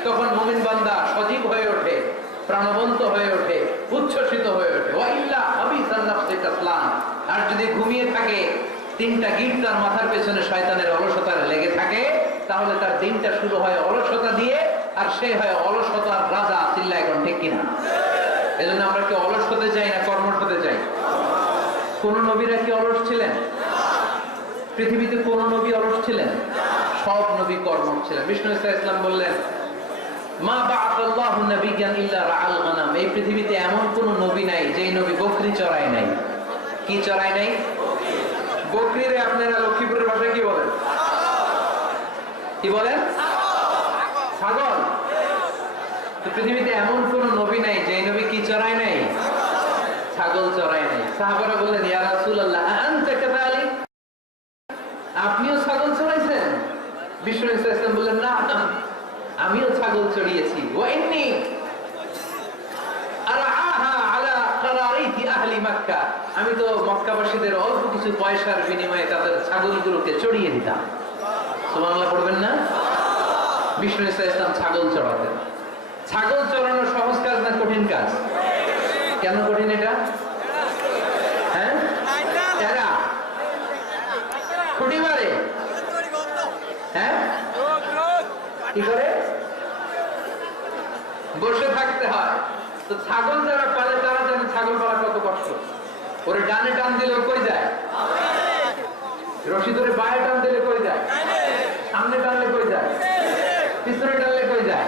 তখন মুমিন বান্দা সজীব হয়ে ওঠে, প্রাণবন্ত হয়ে ওঠে, উচ্ছ্বসিত হয়ে ওঠে। আর যদি ঘুমিয়ে থাকে, 3টা গিট তার মাথার পেছনে শয়তানের অলসতার লেগে থাকে, তাহলে তার দিনটা শুরু হয় অলসতা দিয়ে, আর সে হয় অলসতার রাজা। চিল্লায় এখন ঠিক কিনা? এজন্য আমরা কি অলস হতে চাই না কর্মঠ হতে চাই? কোন নবীরা কি অলস ছিলেন? পৃথিবীতে কোন নবী অলস ছিলেন? সব নবী কর্মঠ ছিলেন। বিষ্ণু ইসলাম বললেন, মা বাআসাল্লাহু নাবিয়্যান ইল্লা রাআল গানাম। এই পৃথিবীতে এমন কোন নবী নাই যেই নবী বকরি চড়ায় নাই। কি চড়ায় নাই? বকরিরে আপনারা লক্ষ্মীপুরের ভাষায় কি বলেন? কি বলেন? ছাগল। তো পৃথিবীতে এমন কোন নবী নাই যেই নবী কি চড়ায় নাই? ছাগল চড়ায় নাই। সাহাবারা বললেন, ইয়া রাসূলুল্লাহ আনতা কাযালিক? আপনিও ছাগল চড়াইছেন? বিষ্ণু ইসলাম বললেন, না, আমিও ছাগল চড়িয়েছি। ওয়া ইন্নী আরআহা আলা কারারিতি আহলি মক্কা। আমি তো মক্কাবাসীদের অল্প কিছু পয়সার বিনিময়ে তাদের ছাগলগুলোকে চড়িয়ে দিতাম। সুবহানাল্লাহ পড়বেন না? বিষ্ণু ইসলাম ছাগল চড়াতেন। ছাগল চড়ানো সহজ কাজ না কঠিন কাজ? কেন কঠিন এটা? হ্যাঁ, এরা খুঁটি মারে। হ্যাঁ, কি করে? বসে থাকতে হয়। তো ছাগল যারা পালে তারা জানে ছাগল পালা কত কষ্ট। ওরে ডানে টান দিলে কই যায়? রশি ধরে বায়ে টান দিলে কই যায়? সামনে টানলে কই যায়? পিছনে টানলে কই যায়?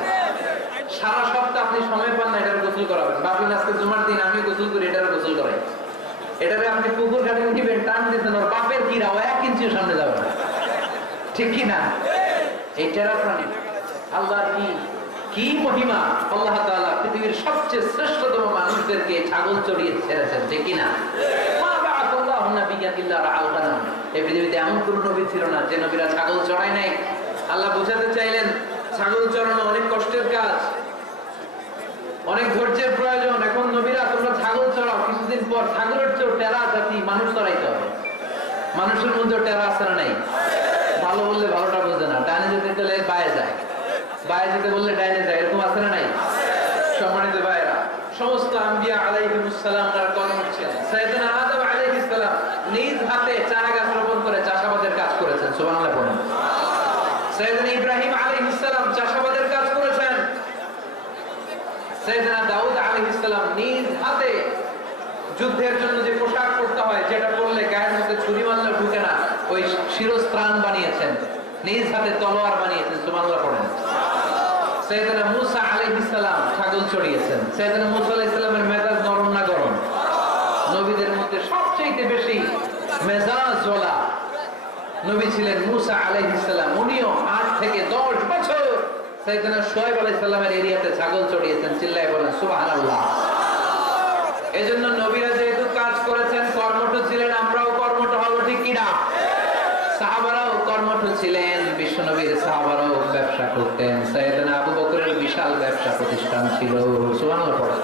সারা সপ্তাহ আপনি সময় পান না এটার গোসল করাবেন। ভাবলেন আজকে জুমার দিন আমি গোসল করি, এটার গোসল করাই। এটারে আপনি পুকুর ঘাটে দিবেন, টান দিতেন, ওর বাপের কিরা ও 1 ইঞ্চিও সামনে যাবে না। ঠিক কি না? এইটারা প্রাণী। আল্লাহর কি মহিমা! আল্লাহ তাআলা পৃথিবীর সবচেয়ে শ্রেষ্ঠতম মানুষদেরকে ছাগল চড়িয়ে ছেড়েছেন। ঠিক কি না? এই পৃথিবীতে এমন কোন নবী ছিল না যে নবীরা ছাগল চড়ায় নাই। আল্লাহ বোঝাতে চাইলেন ছাগল চড়ানো অনেক কষ্টের কাজ, অনেক ধৈর্যের প্রয়োজন। এখন নবীরা তোমরা ছাগল চড়াও, কিছুদিন পর ছাগলের চেয়েও টেরা জাতি মানুষ চড়াইতে হবে। মানুষের মধ্যে টেরা আছে না নাই? ভালো বললে ভালোটা বোঝে না, ডানে যেতে গেলে বায়ে যায়, বায়ে যেতে বললে ডাইনে যায়, এরকম আছে না নাই? সম্মানিত ভাইরা, সমস্ত আম্বিয়া আলাইহিmus সালাম তার কর্ম ছিলেন। সাইয়েদনা আদম আলাইহিস সালাম নিজ হাতে চারা গাছ রোপণ করে চাষাবাদের কাজ করেছেন। সুবহানাল্লাহ বলেন। সাইয়েদনা ইব্রাহিম আলাইহিস সালাম চাষাবাদের কাজ করেছেন। সাইয়েদনা দাউদ আলাইহিস সালাম নিজ হাতে যুদ্ধের জন্য যে পোশাক পরতে হয়, যেটা পরলে গায়ের মধ্যে ছুরি মারলে ঢুকে না, ওই শিরস্ত্রাণ বানিয়েছেন, নিজ হাতে তলোয়ার বানিয়েছেন। সুবহানাল্লাহ পড়েন। সাইয়েদনা মূসা আলাইহিস সালাম ছাগল চড়িয়েছেন। সাইয়েদনা মূসা আলাইহিস সালামের মেজাজ নরম না গরম? নবীদের মধ্যে সবচেয়ে বেশি মেজাজওয়ালা নবী ছিলেন মূসা আলাইহিস সালাম। উনিও 8 থেকে 10 বছর সাইয়েদনা শুআয়ব আলাইহিস সালামের এরিয়াতে ছাগল চড়িয়েছেন। চিল্লায় বলেন সুবহানাল্লাহ। এজন্য নবীরা যেহেতু কাজ করেছেন, কর্মঠ ছিলেন, আমরাও কর্মঠ হব। ঠিক কিনা? সাহাবারাও কর্মঠ ছিলেন। বিশ্বনবীর সাহাবারাও ব্যবসা করতেন। সাইয়েদনা আবু বকরের বিশাল ব্যবসা প্রতিষ্ঠান ছিল। সুবহানাল্লাহ পড়েন।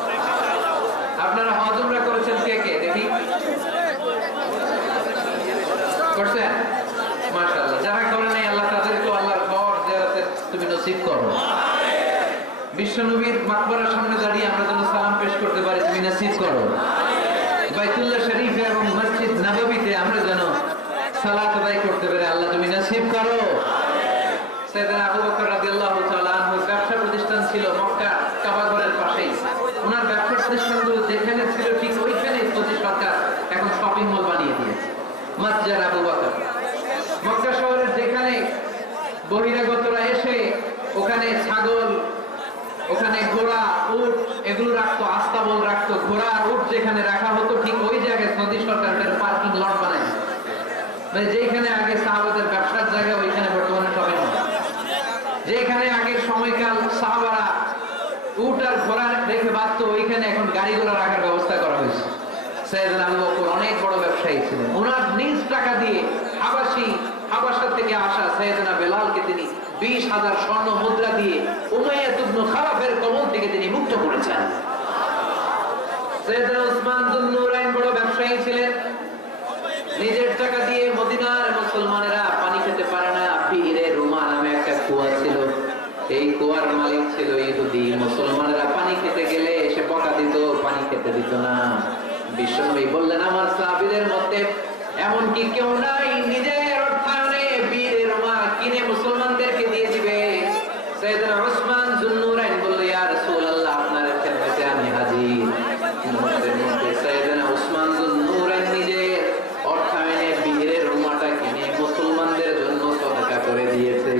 আপনারা হজ উমরা করেছেন কে কে? দেখি করছেন? মাশাআল্লাহ। যারা করেন নাই আল্লাহ তাদেরকে আল্লাহর ঘর জিয়ারতের তুমি নসিব করো। বিশ্বনবীর মাকবারার সামনে দাঁড়িয়ে আমরা যেন সালাম পেশ করতে পারি, তুমি নসিব করো। বাইতুল্লাহ শরীফে এবং মসজিদ নববীতে আমরা যেন সালাত আদায় করতে পারি, আল্লাহ তুমি নসিব করো। সাইয়েদনা আবু বকর রাদিয়াল্লাহু তাআলা আনহু ব্যবসা প্রতিষ্ঠান ছিল মক্কা কাবা ঘরের পাশেই। ওনার ব্যবসা প্রতিষ্ঠানগুলো যেখানে ছিল ঠিক ওইখানেই সৌদি সরকার এখন শপিং মল বানিয়ে দিয়েছে, মসজিদ আবু বকর। মক্কা শহরের যেখানে বহিরাগতরা এসে ওখানে ছাগল, ওখানে ঘোড়া, উট এগুলো রাখতো, আস্তাবল রাখতো, ঘোড়া উট যেখানে রাখা হতো ঠিক ওই জায়গায় সৌদি সরকার পার্কিং লট বানায়, মানে যেখানে আগে সাহাবাদের ব্যবসার জায়গা ওইখানে বর্তমানে সবাই যেখানে আগের সময়কাল সাহাবারা উট আর ঘোড়া রেখে বাঁধতো ওইখানে এখন গাড়ি ঘোড়া রাখার ব্যবস্থা করা হয়েছে। সাইয়েদনা আবু বকর অনেক বড় ব্যবসায়ী ছিলেন, ওনার নিজ টাকা দিয়ে হাবাসা থেকে আসা সাইয়েদনা বেলালকে তিনি 20,000 স্বর্ণ মুদ্রা দিয়ে উমাইয়া ইবনে খালাফের কবল থেকে তিনি মুক্ত করেছেন। সাইয়েদনা উসমান যুন নূরাইন বড় ব্যবসায়ী ছিলেন, নিজের টাকা দিয়ে মদিনার মুসলমানেরা পানি খেতে পারে না, পীরে রুমা নামে একটা কুয়া ছিল, এই কুয়ার মালিক ছিল ইহুদি। মুসলমানেরা পানি খেতে গেলে এসে বকা দিত, পানি খেতে দিত না। বিশ্বনবী বললেন, আমার সাহাবীদের মধ্যে এমন কি কেউ নাই নিজের অর্থায়নে পীরে রুমা কিনে মুসলমানদেরকে দিয়ে দিবে? সাইয়েদনা উসমান যুন নূরাইন বলল, ইয়া রাসূলুল্লাহ, আপনার খেদমতে আমি হাজির। সাইয়েদনা উসমান যুন নূরাইন নিজের অর্থায়নে পীরে রুমাটা কিনে মুসলমানদের জন্য সদকা করে দিয়েছে।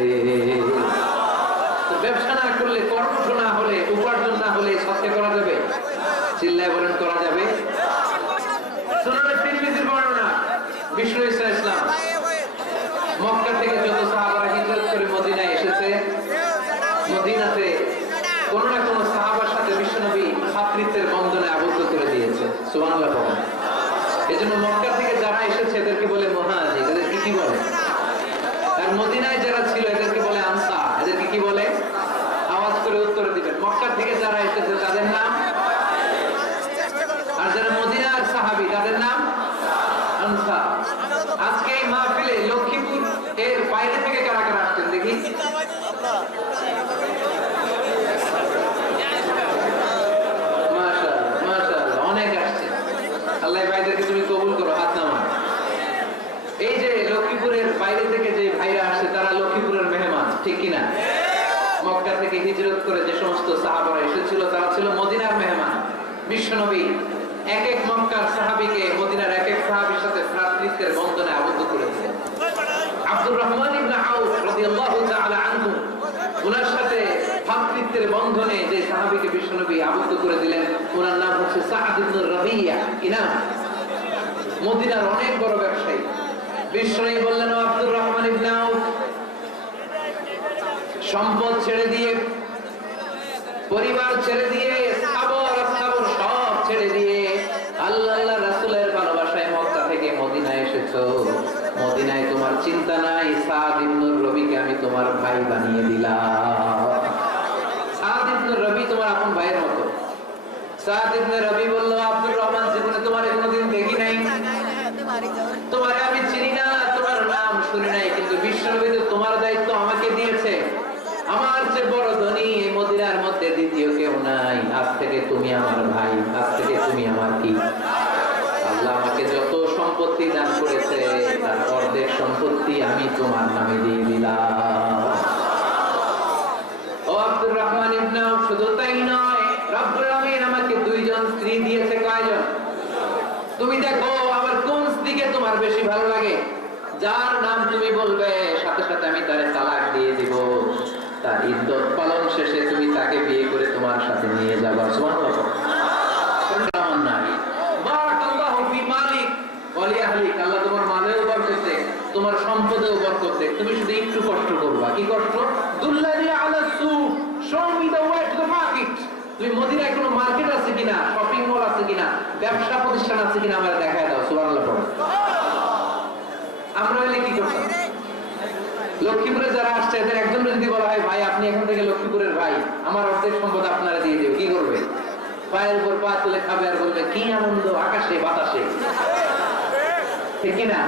ব্যবসা না করলে, কর্ম না হলে, উপার্জন না হলে সৎকা করা যাবে? চিল্লায় বলেন, করা যাবে? সুনানে তিরমিজির বর্ণনা, বিষ্ণু ইসলাম মক্কা থেকে যত সাহাবারা হিজরত করে মদিনায় এসেছে, মদিনাতে কোন না কোন সাহাবার সাথে বিশ্বনবী ভ্রাতৃত্বের বন্ধনে আবদ্ধ করে দিয়েছে। সুবহানাল্লাহ বলেন। এজন্য মক্কা থেকে যারা এসেছে এদেরকে বলে মুহাজির, এদেরকে কি বলে? আর মদিনায় যারা ছিল এদেরকে বলে আনসার, এদেরকে কি বলে? আওয়াজ করে উত্তর দিবেন। মক্কা থেকে যারা এসেছে তাদের নাম, আর যারা মদিনার সাহাবী তাদের নাম আনসার। আজকে এই মাহফিলে লক্ষ্মীপুর এর বাইরে থেকে কারা কারা আসছেন দেখি? মাশাআল্লাহ, মাশাআল্লাহ, অনেক আসছেন। আল্লাহ ভাইদেরকে তুমি কবুল করো, হাত নামান। এই যে লক্ষ্মীপুরের বাইরে থেকে যে ভাইরা আসছে তারা লক্ষ্মীপুরের মেহমান, ঠিক কিনা? মক্কা থেকে হিজরত করে যে সমস্ত সাহাবারা এসেছিল তারা ছিল মদিনার মেহমান। বিশ্বনবী এক এক মক্কার সাহাবীকে মদিনার এক এক সাহাবীর সাথে ভ্রাতৃত্বের বন্ধনে আবদ্ধ করেছিলেন। আব্দুর রহমান ইবনে আউফ রাদিয়াল্লাহু তাআলা আনহু, ওনার সাথে ভ্রাতৃত্বের বন্ধনে যে সাহাবীকে বিশ্বনবী আবদ্ধ করে দিলেন ওনার নাম হচ্ছে সাআদ ইবনে রাবিয়া। কি নাম? মদিনার অনেক বড় ব্যবসায়ী। বিশ্বনবী বললেন, আব্দুর রহমান ইবনে আউফ, সম্পদ ছেড়ে দিয়ে, পরিবার ছেড়ে দিয়ে, স্থাবর অস্থাবর সব ছেড়ে দিয়ে আল্লাহ রাসূলের ভালোবাসায় মক্কা থেকে মদিনায় এসেছো। মদিনায় তোমার চিন্তা নাই, সাদ ইবনে রবিকে আমি তোমার ভাই বানিয়ে দিলাম। সাদ ইবনে রবি তোমার আপন ভাইয়ের মতো। সাদ ইবনে রবি বলল, আব্দুর রহমান, জীবনে তোমার কোনোদিন দেখি নাই, তোমার আমি চিনি না, তোমার নাম শুনি নাই, কিন্তু বিশ্বনবী তো তোমার দায়িত্ব আমাকে দিয়েছে। আমার যে বড় ধনী এই মদিনার মধ্যে দ্বিতীয় কেউ নাই। আজ থেকে তুমি আমার ভাই, আজ থেকে তুমি আমার কি? আল্লাহ আমাকে যত সম্পত্তি দান করেছে তার অর্ধেক সম্পত্তি আমি তোমার নামে দিয়ে দিলাম। ও আব্দুর রহমান ইবনে আউফ, শুধু তাই নয়, রব্বুল আমিন আমাকে দুইজন স্ত্রী দিয়েছে। কয়জন? তুমি দেখো আমার কোন স্ত্রীকে তোমার বেশি ভালো লাগে, যার নাম তুমি বলবে সাথে সাথে আমি তারে তালাক দিয়ে দিব। তার ইদ্দত পালন শেষে তুমি তাকে বিয়ে করে তোমার সাথে নিয়ে যাবা। সুবহানাল্লাহ। আমার নারী, বারাকাল্লাহু ফি মালিক ওয়া লি আহলিক, আল্লাহ তোমার মালেও বরকত দেয়, তোমার সম্পদেও বরকত দেয়। তুমি শুধু একটু কষ্ট করবা। কি কষ্ট? দুল্লানি আলা সুক, show me the way to the market. তুমি মদিনায় কোনো মার্কেট আছে কিনা, শপিং মল আছে কিনা, ব্যবসা প্রতিষ্ঠান আছে কিনা আমার দেখায় দাও। সুবহানাল্লাহ। আমরা হলে কি করতাম? লক্ষ্মীপুরে যারা আসছে এদের একজন যদি বলা হয়, ভাই আপনি এখান থেকে লক্ষ্মীপুরের ভাই, আমার অর্ধেক সম্পদ আপনারা দিয়ে দেব, কি করবে? পায়ের উপর পা তুলে খাবে আর বলবে, কি আনন্দ আকাশে বাতাসে, ঠিক কিনা?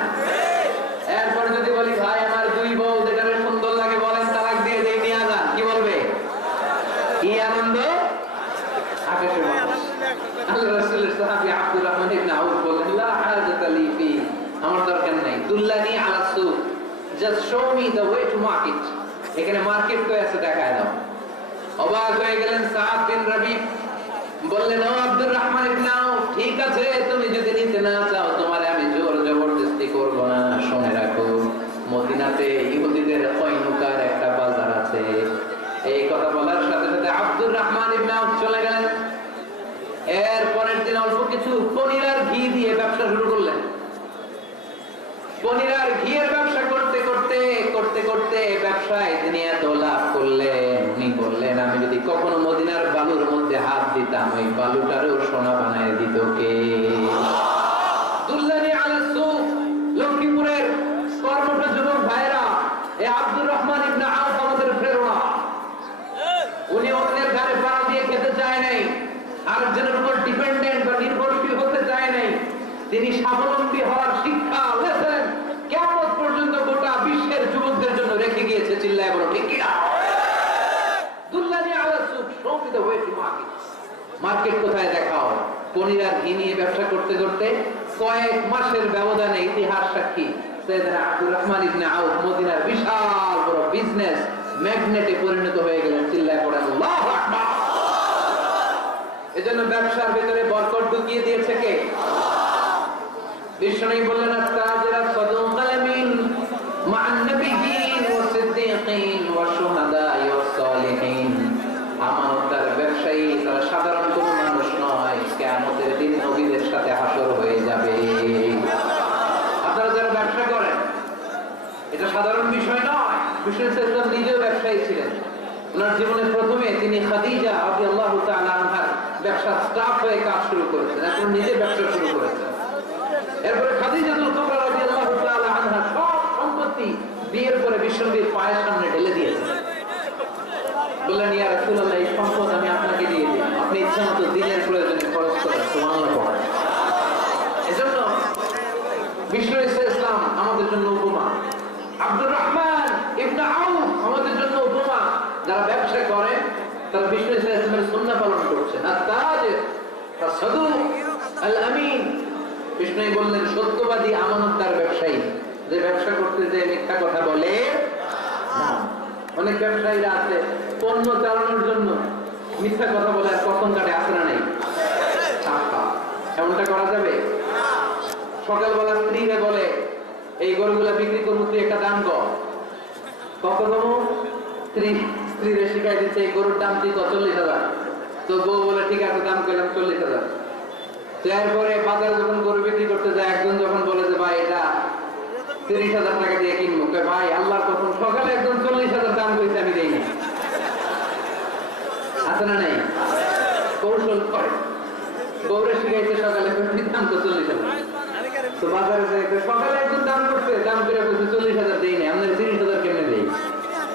এরপর যদি বলি, ভাই আমার দুই বউ, যেটা সুন্দর লাগে বলেন তালাক দিয়ে দেই, নিয়ে যান, কি বলবে? কি আনন্দ আকাশে বাতাস। আল্লাহ রাসূলের সাহাবী আব্দুর রহমান ইবনে আউফ বলেন, লা হাজাতা লি ফি, আমার দরকার নাই। দুল্লানি আলা সুক, just show me the way to market, এখানে মার্কেট কই আছে দেখায় দাও। অবাক হয়ে গেলেন সাদ বিন রবি, বললেন, ও আব্দুর রহমান ইবনে আউফ, ঠিক আছে তুমি যদি নিতে না চাও তোমারে আমি জোর জবরদস্তি করব না। শুনে রাখো, মদিনাতে ইহুদিদের কয়নুকার একটা বাজার আছে। এই কথা বলার সাথে সাথে আব্দুর রহমান ইবনে আউফ চলে গেলেন। এর পরের দিন অল্প কিছু পনির আর ঘি দিয়ে ব্যবসা শুরু করলেন। পনির আর ঘিয়ের ব্যবসা করতে করতে করতে করতে ব্যবসায় তিনি এত লাভ করলেন, উনি বললেন আমি যদি কখনো মদিনার বালুর মধ্যে হাত দিতাম ওই বালুটারও সোনা বানায় দিত কে? দুল্লানি আলা সুক, লক্ষ্মীপুরের কর্মঠ যুবক ভাইরা, এই আব্দুর রহমান ইবনে আউফ আমাদের প্রেরণা। উনি অন্যের ঘরে পাড়া দিয়ে খেতে চায় নাই, আরেকজনের উপর ডিপেন্ডেন্ট বা নির্ভরশীল হতে চায় নাই। তিনি স্বাবলম্বী হওয়ার শিক্ষা লেসেন কিয়ামত পর্যন্ত গোটা বিশ্বের যুবকদের জন্য রেখে গিয়েছে। চিল্লায় বলো ঠিক কিনা? দুল্লানি আলা সুক, show me the way to market। Market কোথায় দেখাও? পনির আর ঘি নিয়ে ব্যবসা করতে করতে কয়েক মাসের ব্যবধানে ইতিহাস সাক্ষী সাইয়েদনা আব্দুর রহমান ইবনে আউফ মদিনার বিশাল বড় বিজনেস ম্যাগনেটে পরিণত হয়ে গেলেন। চিল্লায় পড়েন আল্লাহু আকবার। এজন্য ব্যবসার ভিতরে বরকত ঢুকিয়ে দিয়েছে কে? বিশ্বনবী বললেন আত-তাজিরা সাদুকাল মিন মা'আন নাবিয়্যিন ওয়া সিদ্দীকিন ওয়া শুহাদা'i ওয়াস সালিহিন। আমানতদার ব্যবসায়ী তারা সাধারণ কোনো মানুষ নয়, কিয়ামতের দিন নবীদের সাথে হাসর হয়ে যাবে। আপনারা যারা ব্যবসা করেন এটা সাধারণ বিষয় নয়। বিশ্বনবী সাল্লাল্লাহু আলাইহি ওয়াসাল্লাম নিজেও ব্যবসায়ী ছিলেন। ওনার জীবনের প্রথমে তিনি খাদিজা রাদিয়াল্লাহু তাআলা আনহার ব্যবসার স্টাফ হয়ে কাজ শুরু করেছেন, এখন নিজে ব্যবসা শুরু করেছেন। এরপরে খাদিজাতুল কুবরা রাদিয়াল্লাহু তাআলা আনহা সব সম্পত্তি বিয়ের পরে বিশ্বনবীর পায়ের সামনে ঢেলে দিয়েছেন। বললেন ইয়া রাসূলুল্লাহ, এই সম্পদ আমি আপনাকে দিয়ে দিই, আপনি ইচ্ছামতো দিনের প্রয়োজনে খরচ করেন। সুবহানাল্লাহ পড়েন। এজন্য বিশ্বনবী ইসলাম আমাদের জন্য উপমা, আব্দুর রহমান ইবনে আউফ আমাদের জন্য উপমা। যারা ব্যবসা করে তারা বিশ্বনবী ইসলামের সুন্নাহ পালন করছে। আত-তাজির আস-সাদুক আল-আমিন, বিষ্ণু বললেন সত্যবাদী আমানতদার ব্যবসায়ী, যে ব্যবসা করতে যে মিথ্যা কথা বলে না। অনেক ব্যবসায়ীরা আছে পণ্য চালানোর জন্য মিথ্যা কথা বলে আর কখন কাটে, আছে না নাই? এমনটা করা যাবে? সকালবেলা স্ত্রীরা বলে এই গরুগুলা বিক্রি করবো, তুই একটা দাম কর। কখন স্ত্রীরা শিখাই দিচ্ছে এই গরুর দাম তুই 40,000। তো বউ বলে ঠিক আছে দাম করলাম 40,000। এরপরে বাজারে যখন গরু বিক্রি করতে যায় একজন যখন বলে যে ভাই এটা 30,000 টাকা দিয়ে কিনবো, ভাই আল্লাহর কসম সকালে একজন 40,000 দাম করেছে আমি দেই না। আছে না নাই? কৌশল করে গৌরে শিখাইছে সকালে দাম তো 40,000। তো বাজারে সকালে একজন দাম করছে, দাম করে বলছে 40,000 দেই না, আমাদের 30,000 কেমনে দেই?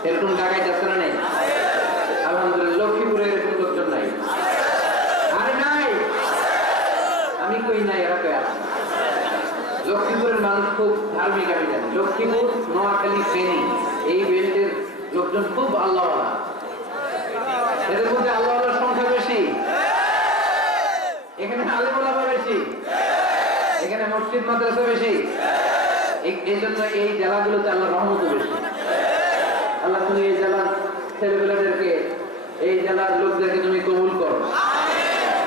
এরকম টাকায় যাচ্ছে না নাই? আলহামদুলিল্লাহ লক্ষ্মীপুরে এরকম লোকজন নাই। আরে নাই, আমি কই নাই, এরা কই আছে। লক্ষ্মীপুরের মানুষ খুব ধার্মিক, আমি জানি। লক্ষ্মীপুর, নোয়াখালী, ফেনী এই বেল্টের লোকজন খুব আল্লাহওয়ালা। এদের মধ্যে আল্লাহওয়ালার সংখ্যা বেশি, এখানে আলেম ওলামা বেশি, এখানে মসজিদ মাদ্রাসা বেশি। এই জন্য এই জেলাগুলোতে আল্লাহর রহমত বেশি। আল্লাহ তুমি এই জেলার ছেলেপেলেদেরকে, এই জেলার লোকদেরকে তুমি কবুল করো,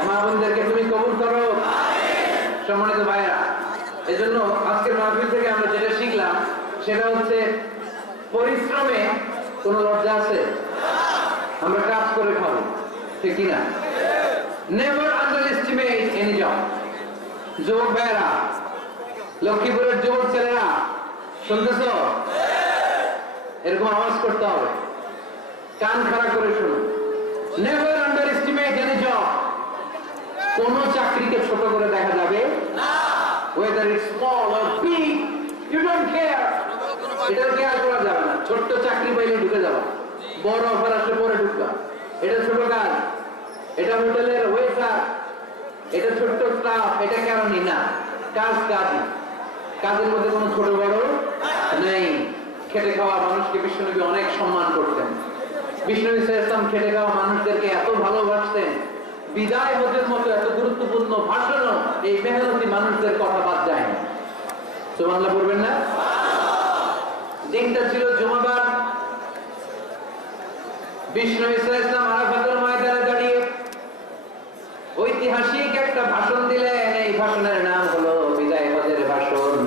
মা বোনদেরকে তুমি কবুল করো। সম্মানিত ভাইরা, এজন্য আজকের মাহফিল থেকে আমরা যেটা শিখলাম সেটা হচ্ছে পরিশ্রমে কোন লজ্জা আছে? আমরা কাজ করে খাবো, ঠিক কিনা? Never under estimate any job. যুবক ভাইরা, লক্ষ্মীপুরের যুবক ছেলেরা শুনতেছ? এরকম আওয়াজ করতে হবে, কান খাড়া করে শুনুন। Never under estimate any job. কোন চাকরিকে ছোট করে দেখা যাবে না। whether it's small or big, you don't care. এটা কেয়ার করা যাবে না। ছোট্ট চাকরি পাইলে ঢুকে যাবা, বড় অফার আসলে পরে ঢুকবা। এটা ছোট কাজ, এটা হোটেলের ওয়েটার, এটা ছোট্ট স্টাফ, এটা কারণই না। কাজ কাজই, কাজের মধ্যে কোনো ছোট বড় নেই। খেটে খাওয়া মানুষকে বিশ্বনবী অনেক সম্মান করতেন। বিশ্বনবী সাল্লাল্লাহু আলাইহি ওয়াসাল্লাম খেটে খাওয়া মানুষদেরকে এত ভালোবাসতেন, বিদায় হজের মতো এত গুরুত্বপূর্ণ ভাষণও এই মেহনতি মানুষদের কথা বাদ যায় না। সুবহানাল্লাহ বলবেন না? দিনটা ছিল জুমাবার। বিশ্বনবী সাল্লাল্লাহু আলাইহি ওয়াসাল্লাম আরাফাতের ময়দানে দাঁড়িয়ে ঐতিহাসিক একটা ভাষণ দিলেন। এই ভাষণের নাম হলো বিদায় হজের ভাষণ।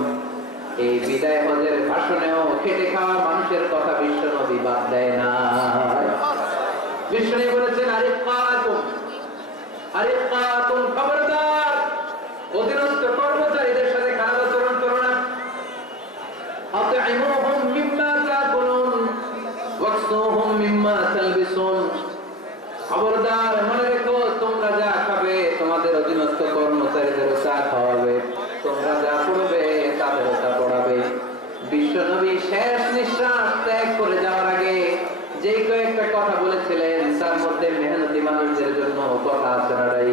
এই বিদায় হজের ভাষণেও খেটে খাওয়া মানুষের কথা বিশ্বনবী বাদ দেয় না। বিশ্বনবী বলেছেন আরিফাকুম আরিকাতুন, খবরদার অধীনস্থ কর্মচারীদের সাথে খারাপ আচরণ করো না। আতঈমুহুম মিম্মা তাকুলুন ওয়াকসুহুম মিম্মা তালবিসুন, খবরদার মনে রেখো তোমরা যা খাবে তোমাদের অধীনস্থ কর্মচারীদেরও তা খাওয়াবে, তোমরা যা পড়বে তাদেরও তা পড়াবে। বিশ্বনবী শেষ নিঃশ্বাস ত্যাগ করে যাওয়ার আগে যেই কয়েকটা কথা বলেছিলেন তার মধ্যে মেহনতি মানুষদের জন্য কথা আছে নাই?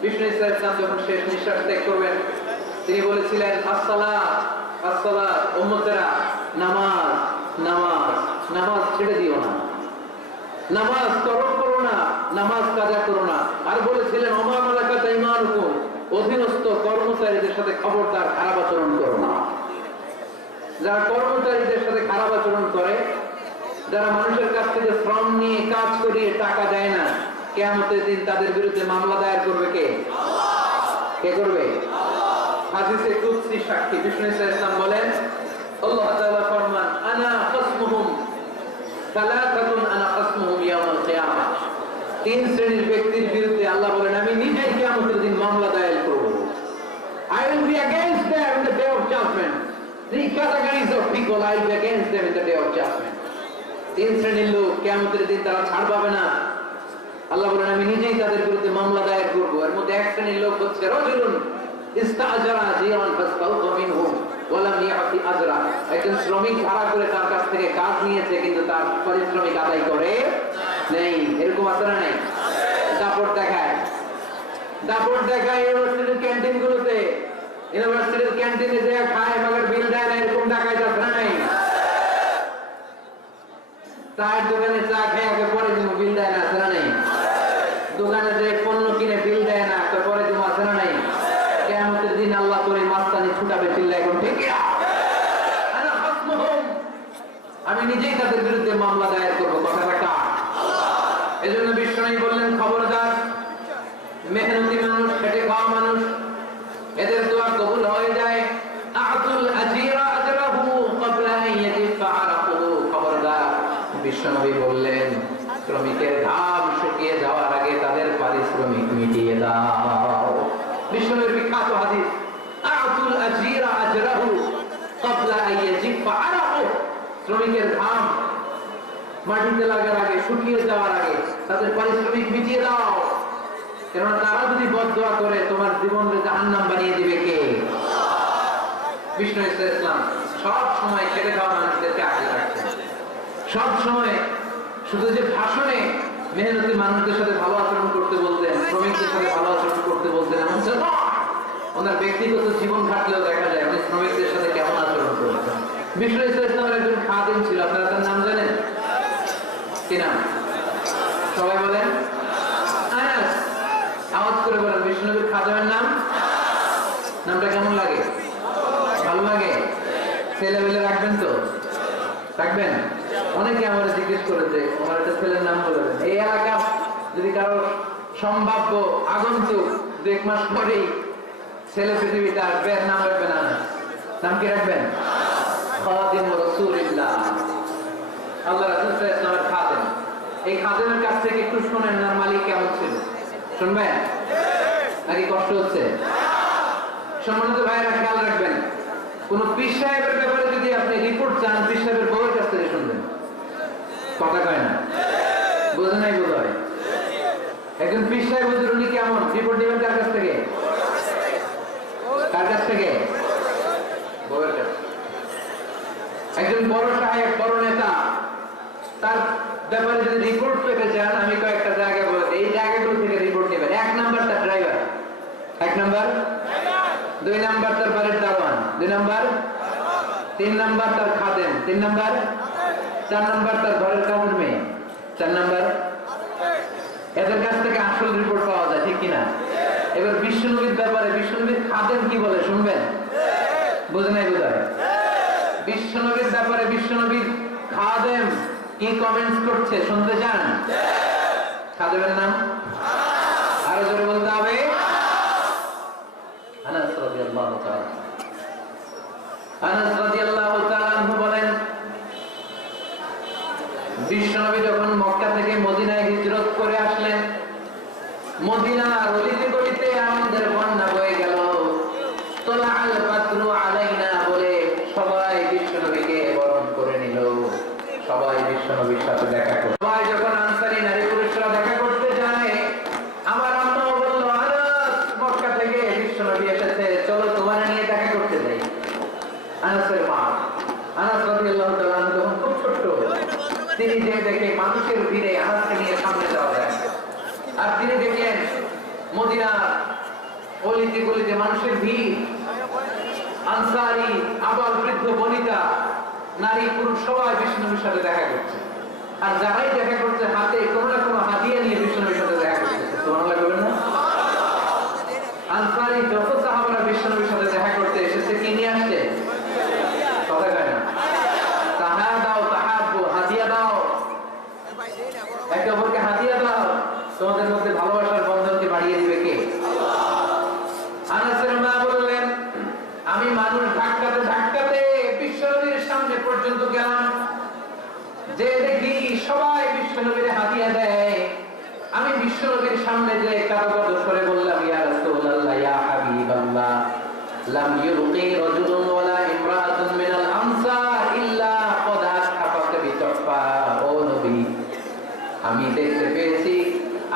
বিষ্ণু ইসলাম যখন শেষ নিঃশ্বাস ত্যাগ করবেন তিনি বলেছিলেন আসসালাত আসসালাত, উম্মতেরা নামাজ নামাজ নামাজ ছেড়ে দিও না, নামাজ তরক করো না, নামাজ কাজা করো না। আর বলেছিলেন ওমা মালাকাত আইমানুকুম, অধীনস্থ কর্মচারীদের সাথে খবরদার খারাপ আচরণ করো না। যারা কর্মচারীদের সাথে খারাপ আচরণ করে, যারা মানুষের কাছ থেকে শ্রম নিয়ে কাজ করিয়ে টাকা দেয় না, কিয়ামতের দিন তাদের বিরুদ্ধে মামলা দায়ের করবে কে? কে করবে? হাদিসে কুদসি সাক্ষী বিষ্ণু ইসলাম বলেন, আল্লাহ তাআলা ফরমান আনা খাসমুহুম সালাসাতুন আনা খাসমুহুম ইয়াউমাল কিয়ামাহ। তিন শ্রেণীর ব্যক্তির বিরুদ্ধে আল্লাহ বলেন আমি নিজেই কিয়ামতের দিন মামলা দায়ের করব। I will be against them in the day of judgment. Three categories of people I will be against them in the day of judgment. তিন শ্রেণীর লোক কিয়ামতের দিন তারা ছাড় পাবে না। আল্লাহ বলেন আমি নিজেই তাদের বিরুদ্ধে মামলা দায়ের করব। এর মধ্যে এক শ্রেণীর লোক হচ্ছে রাজুলুন ইস্তাআজারা জিরান ফাসতাউযা মিনহু ওয়া লাম ইয়াতি আজরা, একজন শ্রমিক ভাড়া করে তার কাছ থেকে কাজ নিয়েছে কিন্তু তার পারিশ্রমিক আদায় করে নেই। এরকম আছে না নেই? দাপট দেখায়, দাপট দেখায় ইউনিভার্সিটির ক্যান্টিনগুলোতে। ইউনিভার্সিটির ক্যান্টিনে যে খায় মগর বিল দেয় না, এরকম ডাকায় যাচ্ছে না নেই? চায়ের দোকানে চা খেয়ে আগে পরে দিব, বিল দেয় না, আছে না নেই? দোকানে যে পণ্য কিনে বিল দেয় না, তো পরে দিব, আছে না নেই? কিয়ামতের দিন আল্লাহ করে মাস্তানি ছুটাবে, চিল্লা এখন ঠিক না? আনা খাসমুহুম, আমি নিজেই তাদের বিরুদ্ধে মামলা দায়ের করব। কথাটা কার? এজন্য বিশ্বনবী বললেন খবরদার মেহনতি মানুষ, খেটে খাওয়া মানুষ, এদের দোয়া কবুল হয়ে যায়। আতুল আজিরা আজরাহু ক্বাবলা আন ইয়াজিফা আরাকুহু, খবরদার বিশ্বনবী বললেন শ্রমিকের ঘাম শুকিয়ে যাওয়ার আগে তাদের পারিশ্রমিক মিটিয়ে দাও। বিশ্বনবীর বিখ্যাত হাদিস আতুল আজিরা আজরাহু ক্বাবলা আন ইয়াজিফা আরাকুহু, শ্রমিকের ঘাম মাটিতে লাগার আগে, শুকিয়ে যাওয়ার আগে তাদের পারিশ্রমিক মিটিয়ে দাও। কেননা তারা যদি বদদোয়া করে তোমার জীবনকে জাহান্নাম বানিয়ে দিবে কে? বিষ্ণু ইসলাম সব সময় খেটে খাওয়া মানুষদেরকে আগে রাখছেন। সব সময় শুধু যে ভাষণে মেহনতি মানুষদের সাথে ভালো আচরণ করতে বলতেন, শ্রমিকদের সাথে ভালো আচরণ করতে বলতেন এমন ছিল না। ওনার ব্যক্তিগত জীবন ঘাটলেও দেখা যায় উনি শ্রমিকদের সাথে কেমন আচরণ করতেন। বিষ্ণু ইসলামের একজন খাদেম ছিল, আপনারা তার নাম জানেন কি নাম? সবাই বলেন আনাস। আওয়াজ করে বলেন বিষ্ণুনবীর খাদেমের নাম। নামটা কেমন লাগে? ভালো লাগে? ছেলে বলে রাখবেন তো? রাখবেন? অনেকে আমার জিজ্ঞেস করেছে আমার একটা ছেলের নাম বলে দেন। এই এলাকা যদি কারো সম্ভাব্য আগন্তুক 2 মাস পরেই ছেলে পৃথিবীতে আসবে, এর নাম রাখবেন আনাস। নাম কি রাখবেন? খাদিম রাসূলুল্লাহ, আল্লাহ রাসূল সাল্লাল্লাহু আলাইহি ওয়াসাল্লামের খাদেম। এই খাদেমের কাছ থেকে একটু শুনেন না মালিক কেমন ছিল, শুনবেন নাকি কষ্ট হচ্ছে? সম্মানিত ভাইরা খেয়াল রাখবেন, কোন পীর সাহেবের ব্যাপারে যদি আপনি রিপোর্ট চান পীর সাহেবের বউয়ের কাছ থেকে শুনবেন। কথা কয় না? বোঝে নাই বোধ হয়। একজন পীর সাহেব হুজুর উনি কেমন, রিপোর্ট নেবেন কার কাছ থেকে? কার কাছ থেকে? বউয়ের কাছ। একজন বড় সাহেব, বড় নেতা, তার ব্যাপারে যদি রিপোর্ট পেতে চান আমি কয়েকটা জায়গা বলে এই জায়গাগুলো থেকে রিপোর্ট নেবেন। 1 নাম্বার তার ড্রাইভার, 1 নাম্বার। 2 নাম্বার তার বাড়ির দারোয়ান, 2 নাম্বার। 3 নাম্বার তার খাদেম, 3 নাম্বার। 4 নাম্বার তার ঘরের কাজের মেয়ে, 4 নাম্বার। এদের কাছ থেকে আসল রিপোর্ট পাওয়া যায়, ঠিক কিনা? এবার বিশ্বনবীর ব্যাপারে বিশ্বনবীর খাদেম কি বলে শুনবেন? বুঝে নাই বোধ হয়। বিশ্বনবীর ব্যাপারে বিশ্বনবীর খাদেম কি কমেন্টস করছে শুনতে চান? খাদেমের নাম আরো জোরে বলতে হবে। আনাস রাদিয়াল্লাহু তাআলা, আনাস রাদিয়াল্লাহু তাআলা আনহু বলেন বিশ্বনবী যখন মক্কা থেকে মদিনায় হিজরত করে আসলেন অলিতে গলিতে মানুষের ভিড়, আনসারি, আবাল বৃদ্ধ বনিতা, নারী পুরুষ সবাই বিষ্ণুনবীর সাথে দেখা করছে। আর যারাই দেখা করছে হাতে কোনো না কোনো হাদিয়া নিয়ে বিষ্ণুনবীর সাথে দেখা করছে। সুবহানাল্লাহ বলেন না? আনসারি যত সাহাবারা বিষ্ণুনবীর সাথে দেখা করতে এসেছে কি নিয়ে আসছে? কথা কয় না? তাহা দাও, তাহাব্বু, হাদিয়া দাও, একে অপরকে হাদিয়া দাও। তোমাদের মধ্যে ভালোবাসার বন্ধনকে বাড়িয়ে দিবে কে? আনাসের মা বললেন, আমি মানুষ ধাক্কাতে ধাক্কাতে বিশ্বনবীর সামনে পর্যন্ত গেলাম, যে দেখি সবাই বিশ্বনবীর হাদিয়া দেয়। আমি বিশ্বনবীর সামনে যে কাঁদো করে বললাম, ইয়া রাসূলুল্লাহ, ইয়া হাবিবাল্লাহ, লাম ইউলকি রাজুলুন ওয়ালা ইমরাআতুন মিনাল আনসার ইল্লা ক্বাদ আসহাফাকা বিতুহফা। ও নবী, আমি দেখতে পেয়েছি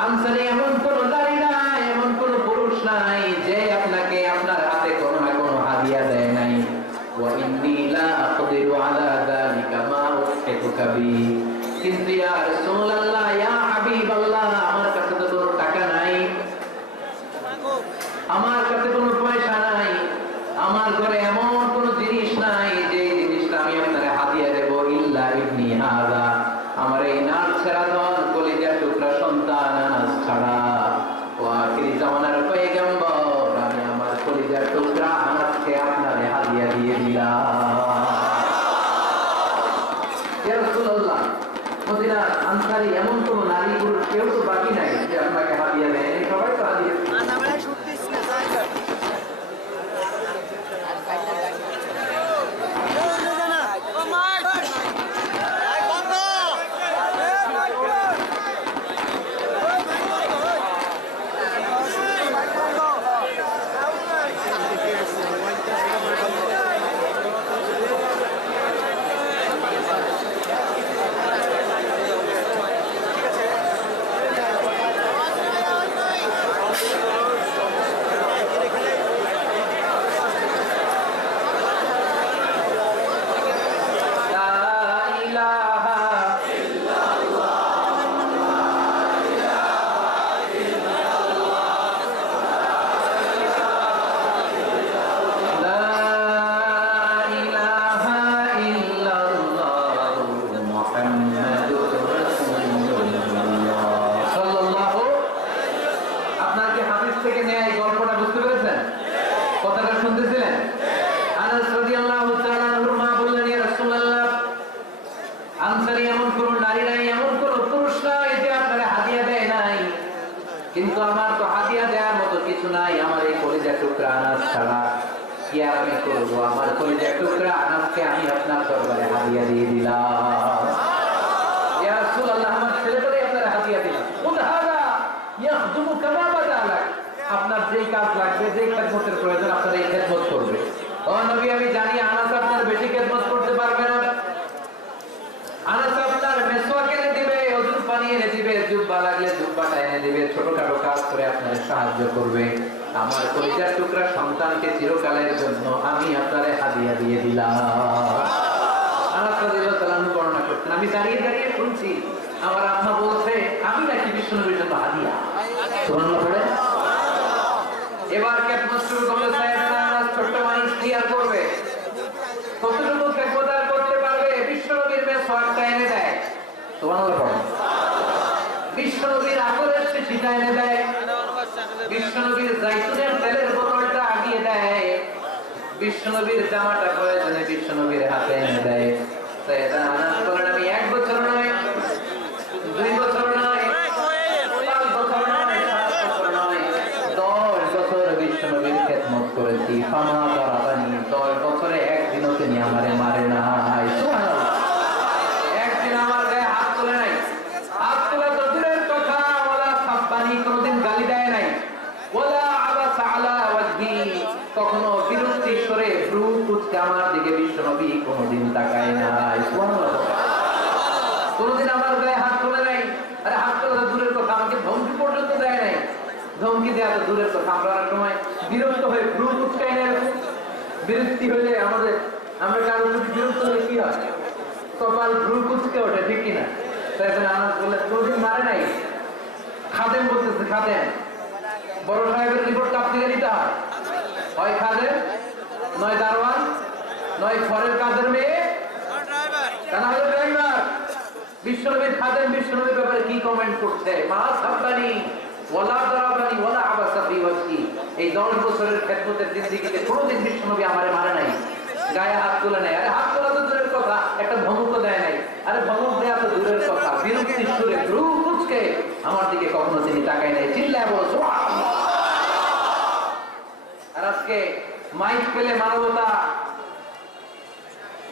আনসারে এমন কোন নারী নাই, এমন কোন পুরুষ নাই যে আপনাকে আপনার হাতে কোনো না কোনো হাদিয়া দেয় নাই। ওয়া ইন্নী লা আকদিরু আলা যালিকা মা উসহিতুকা বি। কিন্তু ইয়া রাসূলুল্লাহ, ইয়া হাবিবাল্লাহ, আমার কাছে তো কোনো টাকা নাই, আমার কাছে কোনো পয়সা নাই, আমার ঘরে এমন কোনো জিনিস নাই যে জিনিসটা আমি আপনাকে হাদিয়া দেব। ইল্লা ইবনি হাযা, আমার এই নাক ছেড়া ধন কলিজার টুকরা সন্তান আনাস ছাড়া। ও আখিরি জামানার পয়গম্বর, আমি আমার কলিজার টুকরা আনাসকে আপনারে হাদিয়া দিয়ে দিলাম। ইয়া রাসূলুল্লাহ, মদিনার আনসারী এমন কোন নারী পুরুষ কেউ তো বাকি নাই যে আপনাকে হাদিয়া দেয়, সবাই তো হাদিয়া দিচ্ছে। কিন্তু আমার তো হাদিয়া দেওয়ার মতো কিছু নাই, আমার এই কলিজার টুকরা আনাস ছাড়া। কি আর আমি করবো? আমার কলিজার টুকরা আনাসকে আমি আপনার দরবারে হাদিয়া দিয়ে দিলাম। ইয়া রাসূলুল্লাহ, আমার ছেলেটারে আপনারা হাদিয়া দিলাম। উদাহারা ইয়াখদুমু কামা বাদালাক, আপনার যেই কাজ লাগবে, যেই খেদমতের প্রয়োজন, আপনারা এই খেদমত করবে। ও নবী, আমি জানি আনাস আপনার বেশি খেদমত করতে পারবে না। আনাস আপনার মেসওয়াক এনে দিবে, ওযুর পানি এনে দিবে, জুব্বা লাগলে জুব্বাটা এনে দিবে, ছোটখাটো কাজ করে আপনার সাহায্য করবে। আমার কলিজার টুকরা সন্তানকে চিরকালের জন্য আমি আপনারে হাদিয়া দিয়ে দিলাম। আনাস রাদিয়াল্লাহু তাআলা বর্ণনা করতেন, আমি দাঁড়িয়ে দাঁড়িয়ে শুনছি আমার আম্মা বলছে আমি নাকি বিশ্বনবীর জন্য হাদিয়া। সুবহানাল্লাহ পড়ে। এবার খেদমত শুরু করলে সাইয়েদনা আনাস ছোট্ট মানুষ কি আর করবে? কতটুকু খেদমত আর করতে পারবে? বিশ্বনবীর মেসওয়াকটা এনে দেয়। সুবহানাল্লাহ পড়ে। বিশ্বনবীর আকলের শিশিটা এনে দেয়, বিশ্বনবীর জাইতুনের তেলের বোতলটা আগিয়ে দেয়, বিশ্বনবীর জামাটা প্রয়োজনে বিশ্বনবীর হাতে এনে দেয়। সাইয়েদনা আনাস বলেন, আমি 1 বছর নয়, 2 বছর নয়, 5 বছর নয়, 7 বছর নয়, 10 বছর বিশ্বনবীর খেদমত করেছি। ফামা দারাবানি, 10 বছরে একদিনও তিনি আমারে মারে নাই। সুবহানাল্লাহ। একদিন আমার গায়ে হাত তোলে নাই, হাত তোলা তো দূরের কথা, ওয়ালা সাব্বানি, কোনদিন গালি দেয় নাই, ওয়ালা আবাসা আলা ওয়াজহি, কখনো বিরক্তি স্বরে ভ্রু কুঁচকে আমার দিকে বিশ্বনবী কোনদিন তাকায় নাই। সুবহানাল্লাহ। কোনদিন আমার গায়ে হাত তোলে নাই। আরে হাত তোলা তো দূরের কথা, আমাকে ধমকি পর্যন্ত দেয় নাই। ধমকি দেওয়া তো দূরের কথা, আমরা অনেক সময় বিরক্ত হয়ে ভ্রু কুঁচকাই না। বিরক্তি হলে আমরা কারো প্রতি বিরক্ত হলে কি হয়? কপাল ভ্রু কুঁচকে ওঠে, ঠিক কিনা? আনাস বলে, কোনদিন মারে নাই। খাদেম বলতেছে, খাদেম, বড় সাহেবের রিপোর্ট কাপ থেকে নিতে দিতে হয়, হয় খাদের, নয় দারোয়ান, নয় ঘরের কাজের মেয়ে, তা না হলে ড্রাইভার। বিশ্বনবীর খাদেম বিশ্বনবীর ব্যাপারে কি কমেন্ট করছে? মা সাব্বানি ওয়ালা দারাবানি ওয়ালা আবাসা ফি ওয়াজহি। এই 10 বছরের খেদমতের জিন্দেগিতে কোনোদিন বিশ্বনবী আমারে মারে নাই, গায়ে হাত তুলে নাই। আরে হাত তোলা তো দূরের কথা, একটা ধমকও দেয় নাই। আরে ধমক দেয়া তো দূরের কথা, বিরক্তির সুরে ভ্রু কুঁচকে আমার দিকে কখনো তিনি তাকায় নাই। চিল্লায় বলো সুবহানাল্লাহ। আর আজকে মাইক পেলে মানবতা,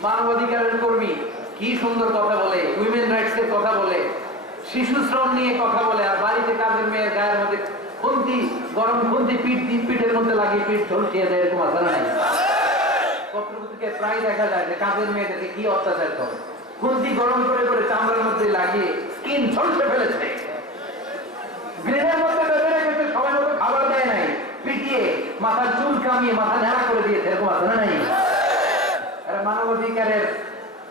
মানবাধিকারের কর্মী কি সুন্দর কথা বলে, উইমেন রাইটস এর কথা বলে, শিশু শ্রম নিয়ে কথা বলে, আর বাড়িতে কাজের মেয়ের গায়ের মধ্যে খুন্তি, গরম খুন্তি পিঠের মধ্যে লাগিয়ে পিঠ ঝলসিয়ে দেয়, এরকম আছে নাই? পত্রপত্রিকায় প্রায় দেখা যায় যে কাজের মেয়েদেরকে কি অত্যাচার করে, খুন্তি গরম করে করে চামড়ার মধ্যে লাগিয়ে স্কিন ঝলসে ফেলেছে, গ্রেনের মধ্যে বেঁধে রেখেছে, সবাই মতো খাবার দেয় নাই, পিটিয়ে মাথার চুল কামিয়ে মাথা ন্যাড়া করে দিয়েছে, এরকম আছে না নাই? এরা মানবাধিকারের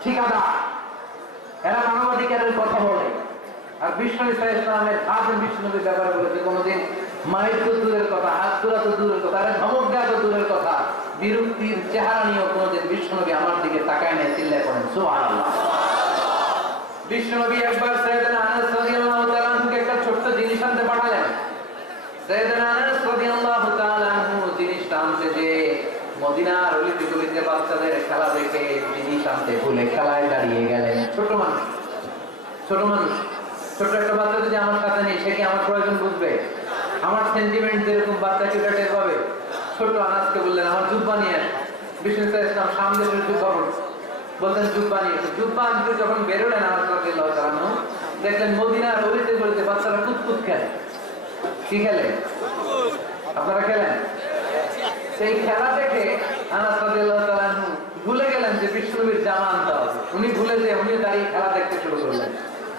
ঠিকাদার, এরা মানবাধিকারের কথা বলে। আর বিষ্ণু ইসলামের আজম বিষ্ণুনবীর ব্যাপারে বলেছে কোনোদিন মায়ের তো দূরের কথা, হাত তোলা তো দূরের কথা, আরে ধমক দেওয়া তো দূরের কথা, বিরক্তির চেহারা নিয়েও কোনোদিন বিষ্ণুনবী আমার দিকে তাকায় নাই। চিল্লায় পড়েন সুবহানাল্লাহ। বিষ্ণুনবী একবার সাইয়েদনা আনাস রাদিয়াল্লাহু তাআলা আনহুকে একটা ছোট্ট জিনিস আনতে পাঠালেন। সাইয়েদনা আনাস রাদিয়াল্লাহু তাআলা আনহু জিনিসটা আনতে যে মদিনার অলিতে গলিতে বাচ্চাদের খেলা দেখে জিনিস আনতে ভুলে খেলায় দাঁড়িয়ে গেলেন। ছোট মানুষ, ছোট মানুষ, ছোট একটা বাচ্চা যদি আমার সাথে নেই, সে কি আমার প্রয়োজন বুঝবে? আমার সেন্টিমেন্ট যেরকম বাচ্চা কি টের পাবে? ছোট আনাসকে বললেন আমার জুব্বা নিয়ে আস। বিষ্ণু ইসলাম সামনে জুব্বা বলতেন জুব্বা নিয়ে এসে, জুব্বা আনতে যখন বেরোলেন আনাস রাদিয়াল্লাহু তাআলা আনহু, দেখলেন মদিনার অলিতে গলিতে বাচ্চারা কুতকুত খেলে। কি খেলে? আপনারা খেলেন? সেই খেলা দেখে আনাস রাদিয়াল্লাহু তাআলা আনহু ভুলে গেলেন যে বিষ্ণুনবীর জামা আনতে হবে। উনি ভুলে যে উনি দাঁড়িয়ে খেলা দেখতে শুরু করলেন।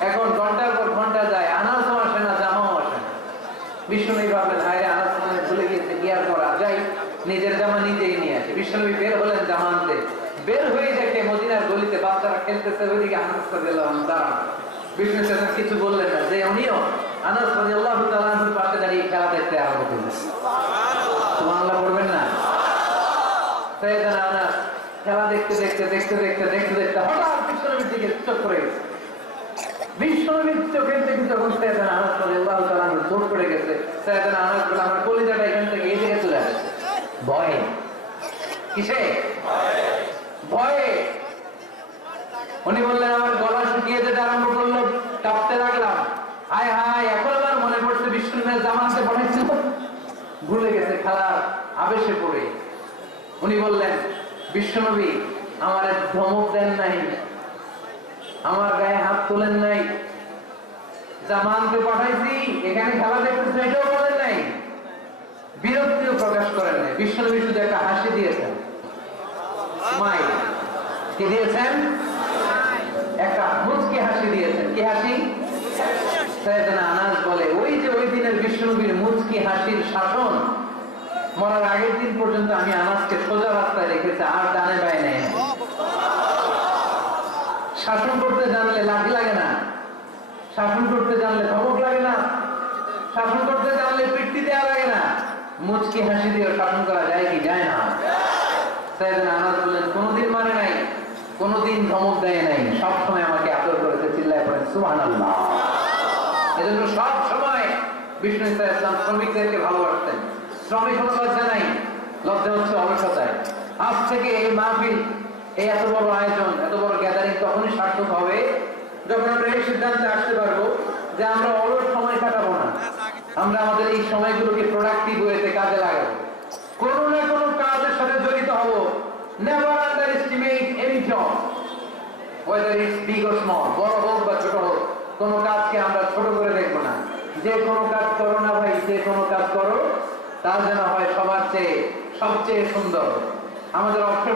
এখন ঘন্টার পর ঘন্টা যায়, আনাসও আসে না, জামাও আসে না। বিষ্ণুনবী ভাবলেন হায় রে, আনাস মনে ভুলে গিয়েছে, কি আর করা যায়, নিজের জামা নিজেই নিয়ে আসে। বিষ্ণুনবী বের হলেন জামা আনতে, বের হয়ে দেখে মদিনার গলিতে বাচ্চারা খেলতেছে, ওইদিকে আনাস রাদিয়াল্লাহু আনহু দাঁড়ানো। বিষ্ণু ইসলাম কিছু বললেন না, যে উনিও আনাস রাদিয়াল্লাহু তাআলা আনহুর পাশে দাঁড়িয়ে খেলা দেখতে আরম্ভ করলেন। সুবহানাল্লাহ বলবেন না? সাইয়েদনা আনাস খেলা দেখতে দেখতে দেখতে দেখতে দেখতে দেখতে হঠাৎ বিষ্ণুনবীর দিকে চোখ পড়ে গেছে। বিষ্ণুনবীর চোখের দিকে যখন সাইয়েদনা আনাস রাদিয়াল্লাহু তাআলা আনহু চোখ পড়ে গেছে, সাইয়েদনা আনাস বলে আমার কলিজাটা এখান থেকে এই দিকে চলে আসছে। ভয়ে। কিসে? ভয়ে। উনি বললেন আমার গলা শুকিয়ে যেতে আরম্ভ করলো, কাঁপতে লাগলাম। হায় হায়, এখন আমার মনে পড়ছে বিষ্ণুনবীর জামাতে পড়েছিল, ভুলে গেছে খেলার আবেশে পড়ে। উনি বললেন বিশ্বনবী আমার ধমক দেন নাই, আমার গায়ে হাত তোলেন নাই, জামা আনতে পাঠাইছি, এখানে খেলা দেখতেছে এটাও বলেন নাই, বিরক্তিও প্রকাশ করেন নাই। বিশ্বনবী শুধু একটা হাসি দিয়েছেন, স্মাইল। কি দিয়েছেন? একটা মুচকি হাসি দিয়েছেন। কি হাসি? সাইয়েদনা আনাস বলে ওই যে ওই দিনের বিশ্বনবীর মুচকি হাসির শাসন মরার আগের দিন পর্যন্ত আমি আনাসকে সোজা রাস্তায় রেখেছি, আর ডানে বায়ে নেই। শাসন করতে জানলে লাঠি লাগে না, শাসন করতে জানলে ধমক লাগে না, শাসন করতে জানলে পিট্টি দেওয়া লাগে না, মুচকি হাসি দিয়ে শাসন করা যায় কি যায় না? সাইয়েদনা আনাস বললেন কোনোদিন মানে নাই, কোনোদিন ধমক দেয় নাই, সবসময় আমাকে আদর করেছে। চিল্লায় পড়েন সুবহানাল্লাহ। এজন্য সব সময় বিষ্ণু ইসলাম শ্রমিকদেরকে ভালোবাসতেন। শ্রমিক হতে লজ্জা নাই, লজ্জা হচ্ছে অলসতায়। আজ থেকে এই মাহফিল, এই এত বড় আয়োজন, এত বড় গ্যাদারিং তখনই সার্থক হবে যখন আমরা এই সিদ্ধান্তে আসতে পারবো যে আমরা অলস সময় কাটাবো না, আমরা আমাদের এই সময়গুলোকে প্রোডাক্টিভ ওয়েতে কাজে লাগাবো, কোনো না কোনো কাজের সাথে জড়িত হব। Never underestimate any job, whether it's big or small, বড় হোক বা ছোট হোক, কোনো কাজকে আমরা ছোট করে দেখবো না। যে কোনো কাজ করো না ভাই, যে কোনো কাজ করো তা যেন হয় সবার চেয়ে সবচেয়ে সুন্দর। আমাদের অবসর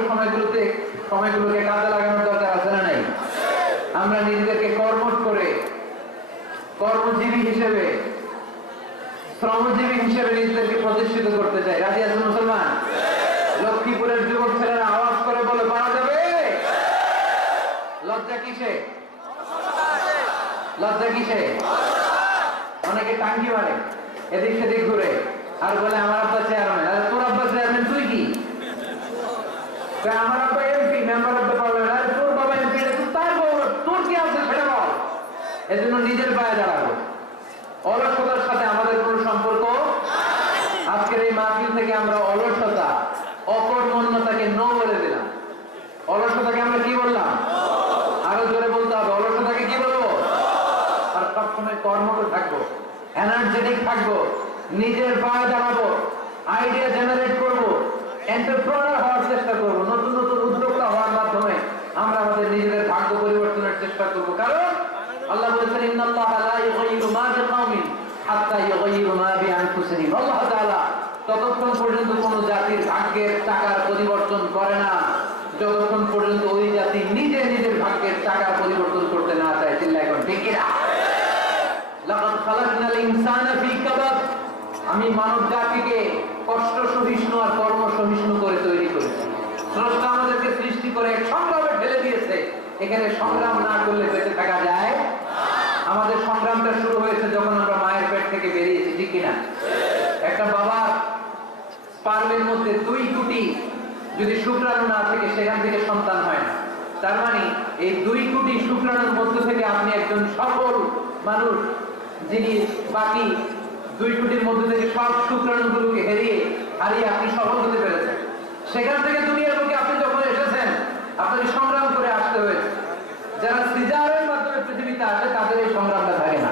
সময়গুলোকে কাজে লাগানোর দরকার আছে না নাই? আমরা নিজেদেরকে কর্মঠ করে কর্মজীবী হিসেবে, শ্রমজীবী হিসেবে নিজেদেরকে প্রতিষ্ঠিত করতে চাই। রাজি আছেন মুসলমান? লক্ষ্মীপুরের যুবক ছেলেরা আওয়াজ করে বলে পারা যাবে? লজ্জা কিসে? লজ্জা কিসে? অনেকে টাঙ্গি মারে, এদিক সেদিক ঘুরে আর বলে আমার আব্বা চেয়ারম্যান। আজকের এই মাহফিল থেকে আমরা অলসতা, অকর্মণ্যতাকে নো বলে দিলাম। অলসতাকে আমরা কি বললাম? আরো জোরে বলতে হবে, অলসতাকে কি বলবো? আর সবসময় কর্মঠ থাকবো, এনার্জেটিক থাকবো, নিজের পায়ে দাঁড়াবো, আইডিয়া জেনারেট করবো, এন্টারপ্রেনার হওয়ার চেষ্টা করবো, নতুন নতুন উদ্যোক্তা হওয়ার মাধ্যমে আমরা আমাদের নিজেদের ভাগ্য পরিবর্তনের চেষ্টা করবো। কারণ আল্লাহ বলেছেন, ইন্নাল্লাহা লা ইউগাইয়িরু মা বিকাওমিন হাত্তা ইউগাইয়িরু মা বিআনফুসিহিম। আল্লাহ তাআলা ততক্ষণ পর্যন্ত কোন জাতির ভাগ্যের চাকার পরিবর্তন করে না যতক্ষণ পর্যন্ত ওই জাতি নিজে নিজের ভাগ্যের চাকা পরিবর্তন করতে না চায়। চিল্লায় এখন ঠিক কিনা? লাকাদ খালাকনাল ইনসানা ফি কাবাদ। আমি মানব জাতিকে কষ্ট সহিষ্ণু আর কর্ম সহিষ্ণু করে তৈরি করেছি। স্রষ্টা আমাদেরকে সৃষ্টি করে এক সংগ্রামে ঢেলে দিয়েছে। এখানে সংগ্রাম না করলে বেঁচে থাকা যায়? আমাদের সংগ্রামটা শুরু হয়েছে যখন আমরা মায়ের পেট থেকে বেরিয়েছি, ঠিক কিনা? একটা বাবার স্পার্মের মধ্যে 2 কোটি যদি শুক্রাণু না থাকে সেখান থেকে সন্তান হয় না। তার মানে এই 2 কোটি শুক্রাণুর মধ্য থেকে আপনি একজন সফল মানুষ, যিনি বাকি 2 কোটির মধ্যে থেকে সব শুক্রাণুগুলোকে হারিয়ে আপনি সফল হতে পেরেছেন। সেখান থেকে দুনিয়ার বুকে আপনি যখন এসেছেন আপনাকে সংগ্রাম করে আসতে হয়েছে। যারা সিজারের মাধ্যমে পৃথিবীতে আসে তাদের এই সংগ্রামটা থাকে না,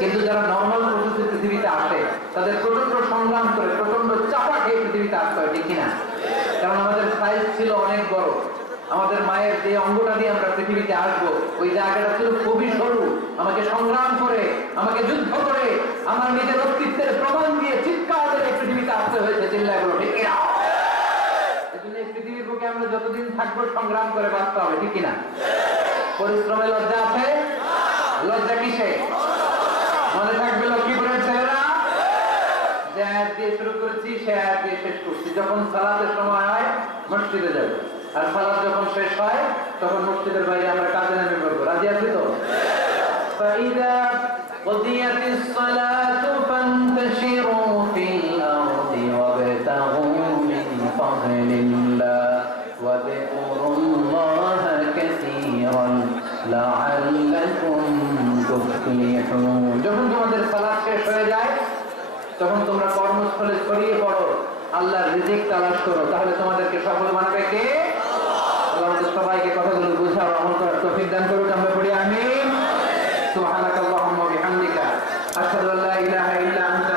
কিন্তু যারা নর্মাল প্রসেসে পৃথিবীতে আসে তাদের প্রচন্ড সংগ্রাম করে প্রচন্ড চাপা খেয়ে পৃথিবীতে আসতে হয়, ঠিক কিনা? কারণ আমাদের সাইজ ছিল অনেক বড়। আমাদের মায়ের যে অঙ্গটা দিয়ে আমরা পৃথিবীতে আসবো ওই জায়গাটা ছিল খুবই সরু। আমাকে সংগ্রাম করে, আমাকে যুদ্ধ করে, আমার নিজের অস্তিত্বের প্রমাণ দিয়ে চিৎকার করে পৃথিবীতে আসতে হয়েছে। চিল্লায় বলো ঠিক কিনা? এজন্য এই পৃথিবীর বুকে আমরা যতদিন থাকবো সংগ্রাম করে বাঁচতে হবে, ঠিক কিনা? পরিশ্রমে লজ্জা আছে? লজ্জা কিসে? মনে থাকবে লক্ষ্মীপুরের ছেলেরা যে আয়াত দিয়ে শুরু করেছি সে আয়াত দিয়ে শেষ করছি। যখন সালাতের সময় হয় মসজিদে যাবো, আর সালাত যখন শেষ হয় তখন মসজিদের বাইরে আমরা কাজে নেমে পড়বো। রাজি আছি তো? فإذا قضيت الصلاة فانتشروا في الأرض وابتغوا من فضل الله واذكروا الله كثيرا لعلكم تفلحون। যখন তোমাদের সালাত শেষ হয়ে যায় তখন তোমরা কর্মস্থলে ছড়িয়ে পড়ো, আল্লাহর রিজিক তালাশ করো, তাহলে তোমাদেরকে সফল বানাবে কে? আল্লাহ আমাদের সবাইকে কথাগুলো বুঝাও, আমল করার তৌফিক দান করুন। আমরা পড়ি আমিন। সুবহানাকাল্লাহুম্মা ওয়া বিহামদিকা আশহাদু আল্লা ইলাহা ইল্লা আনতা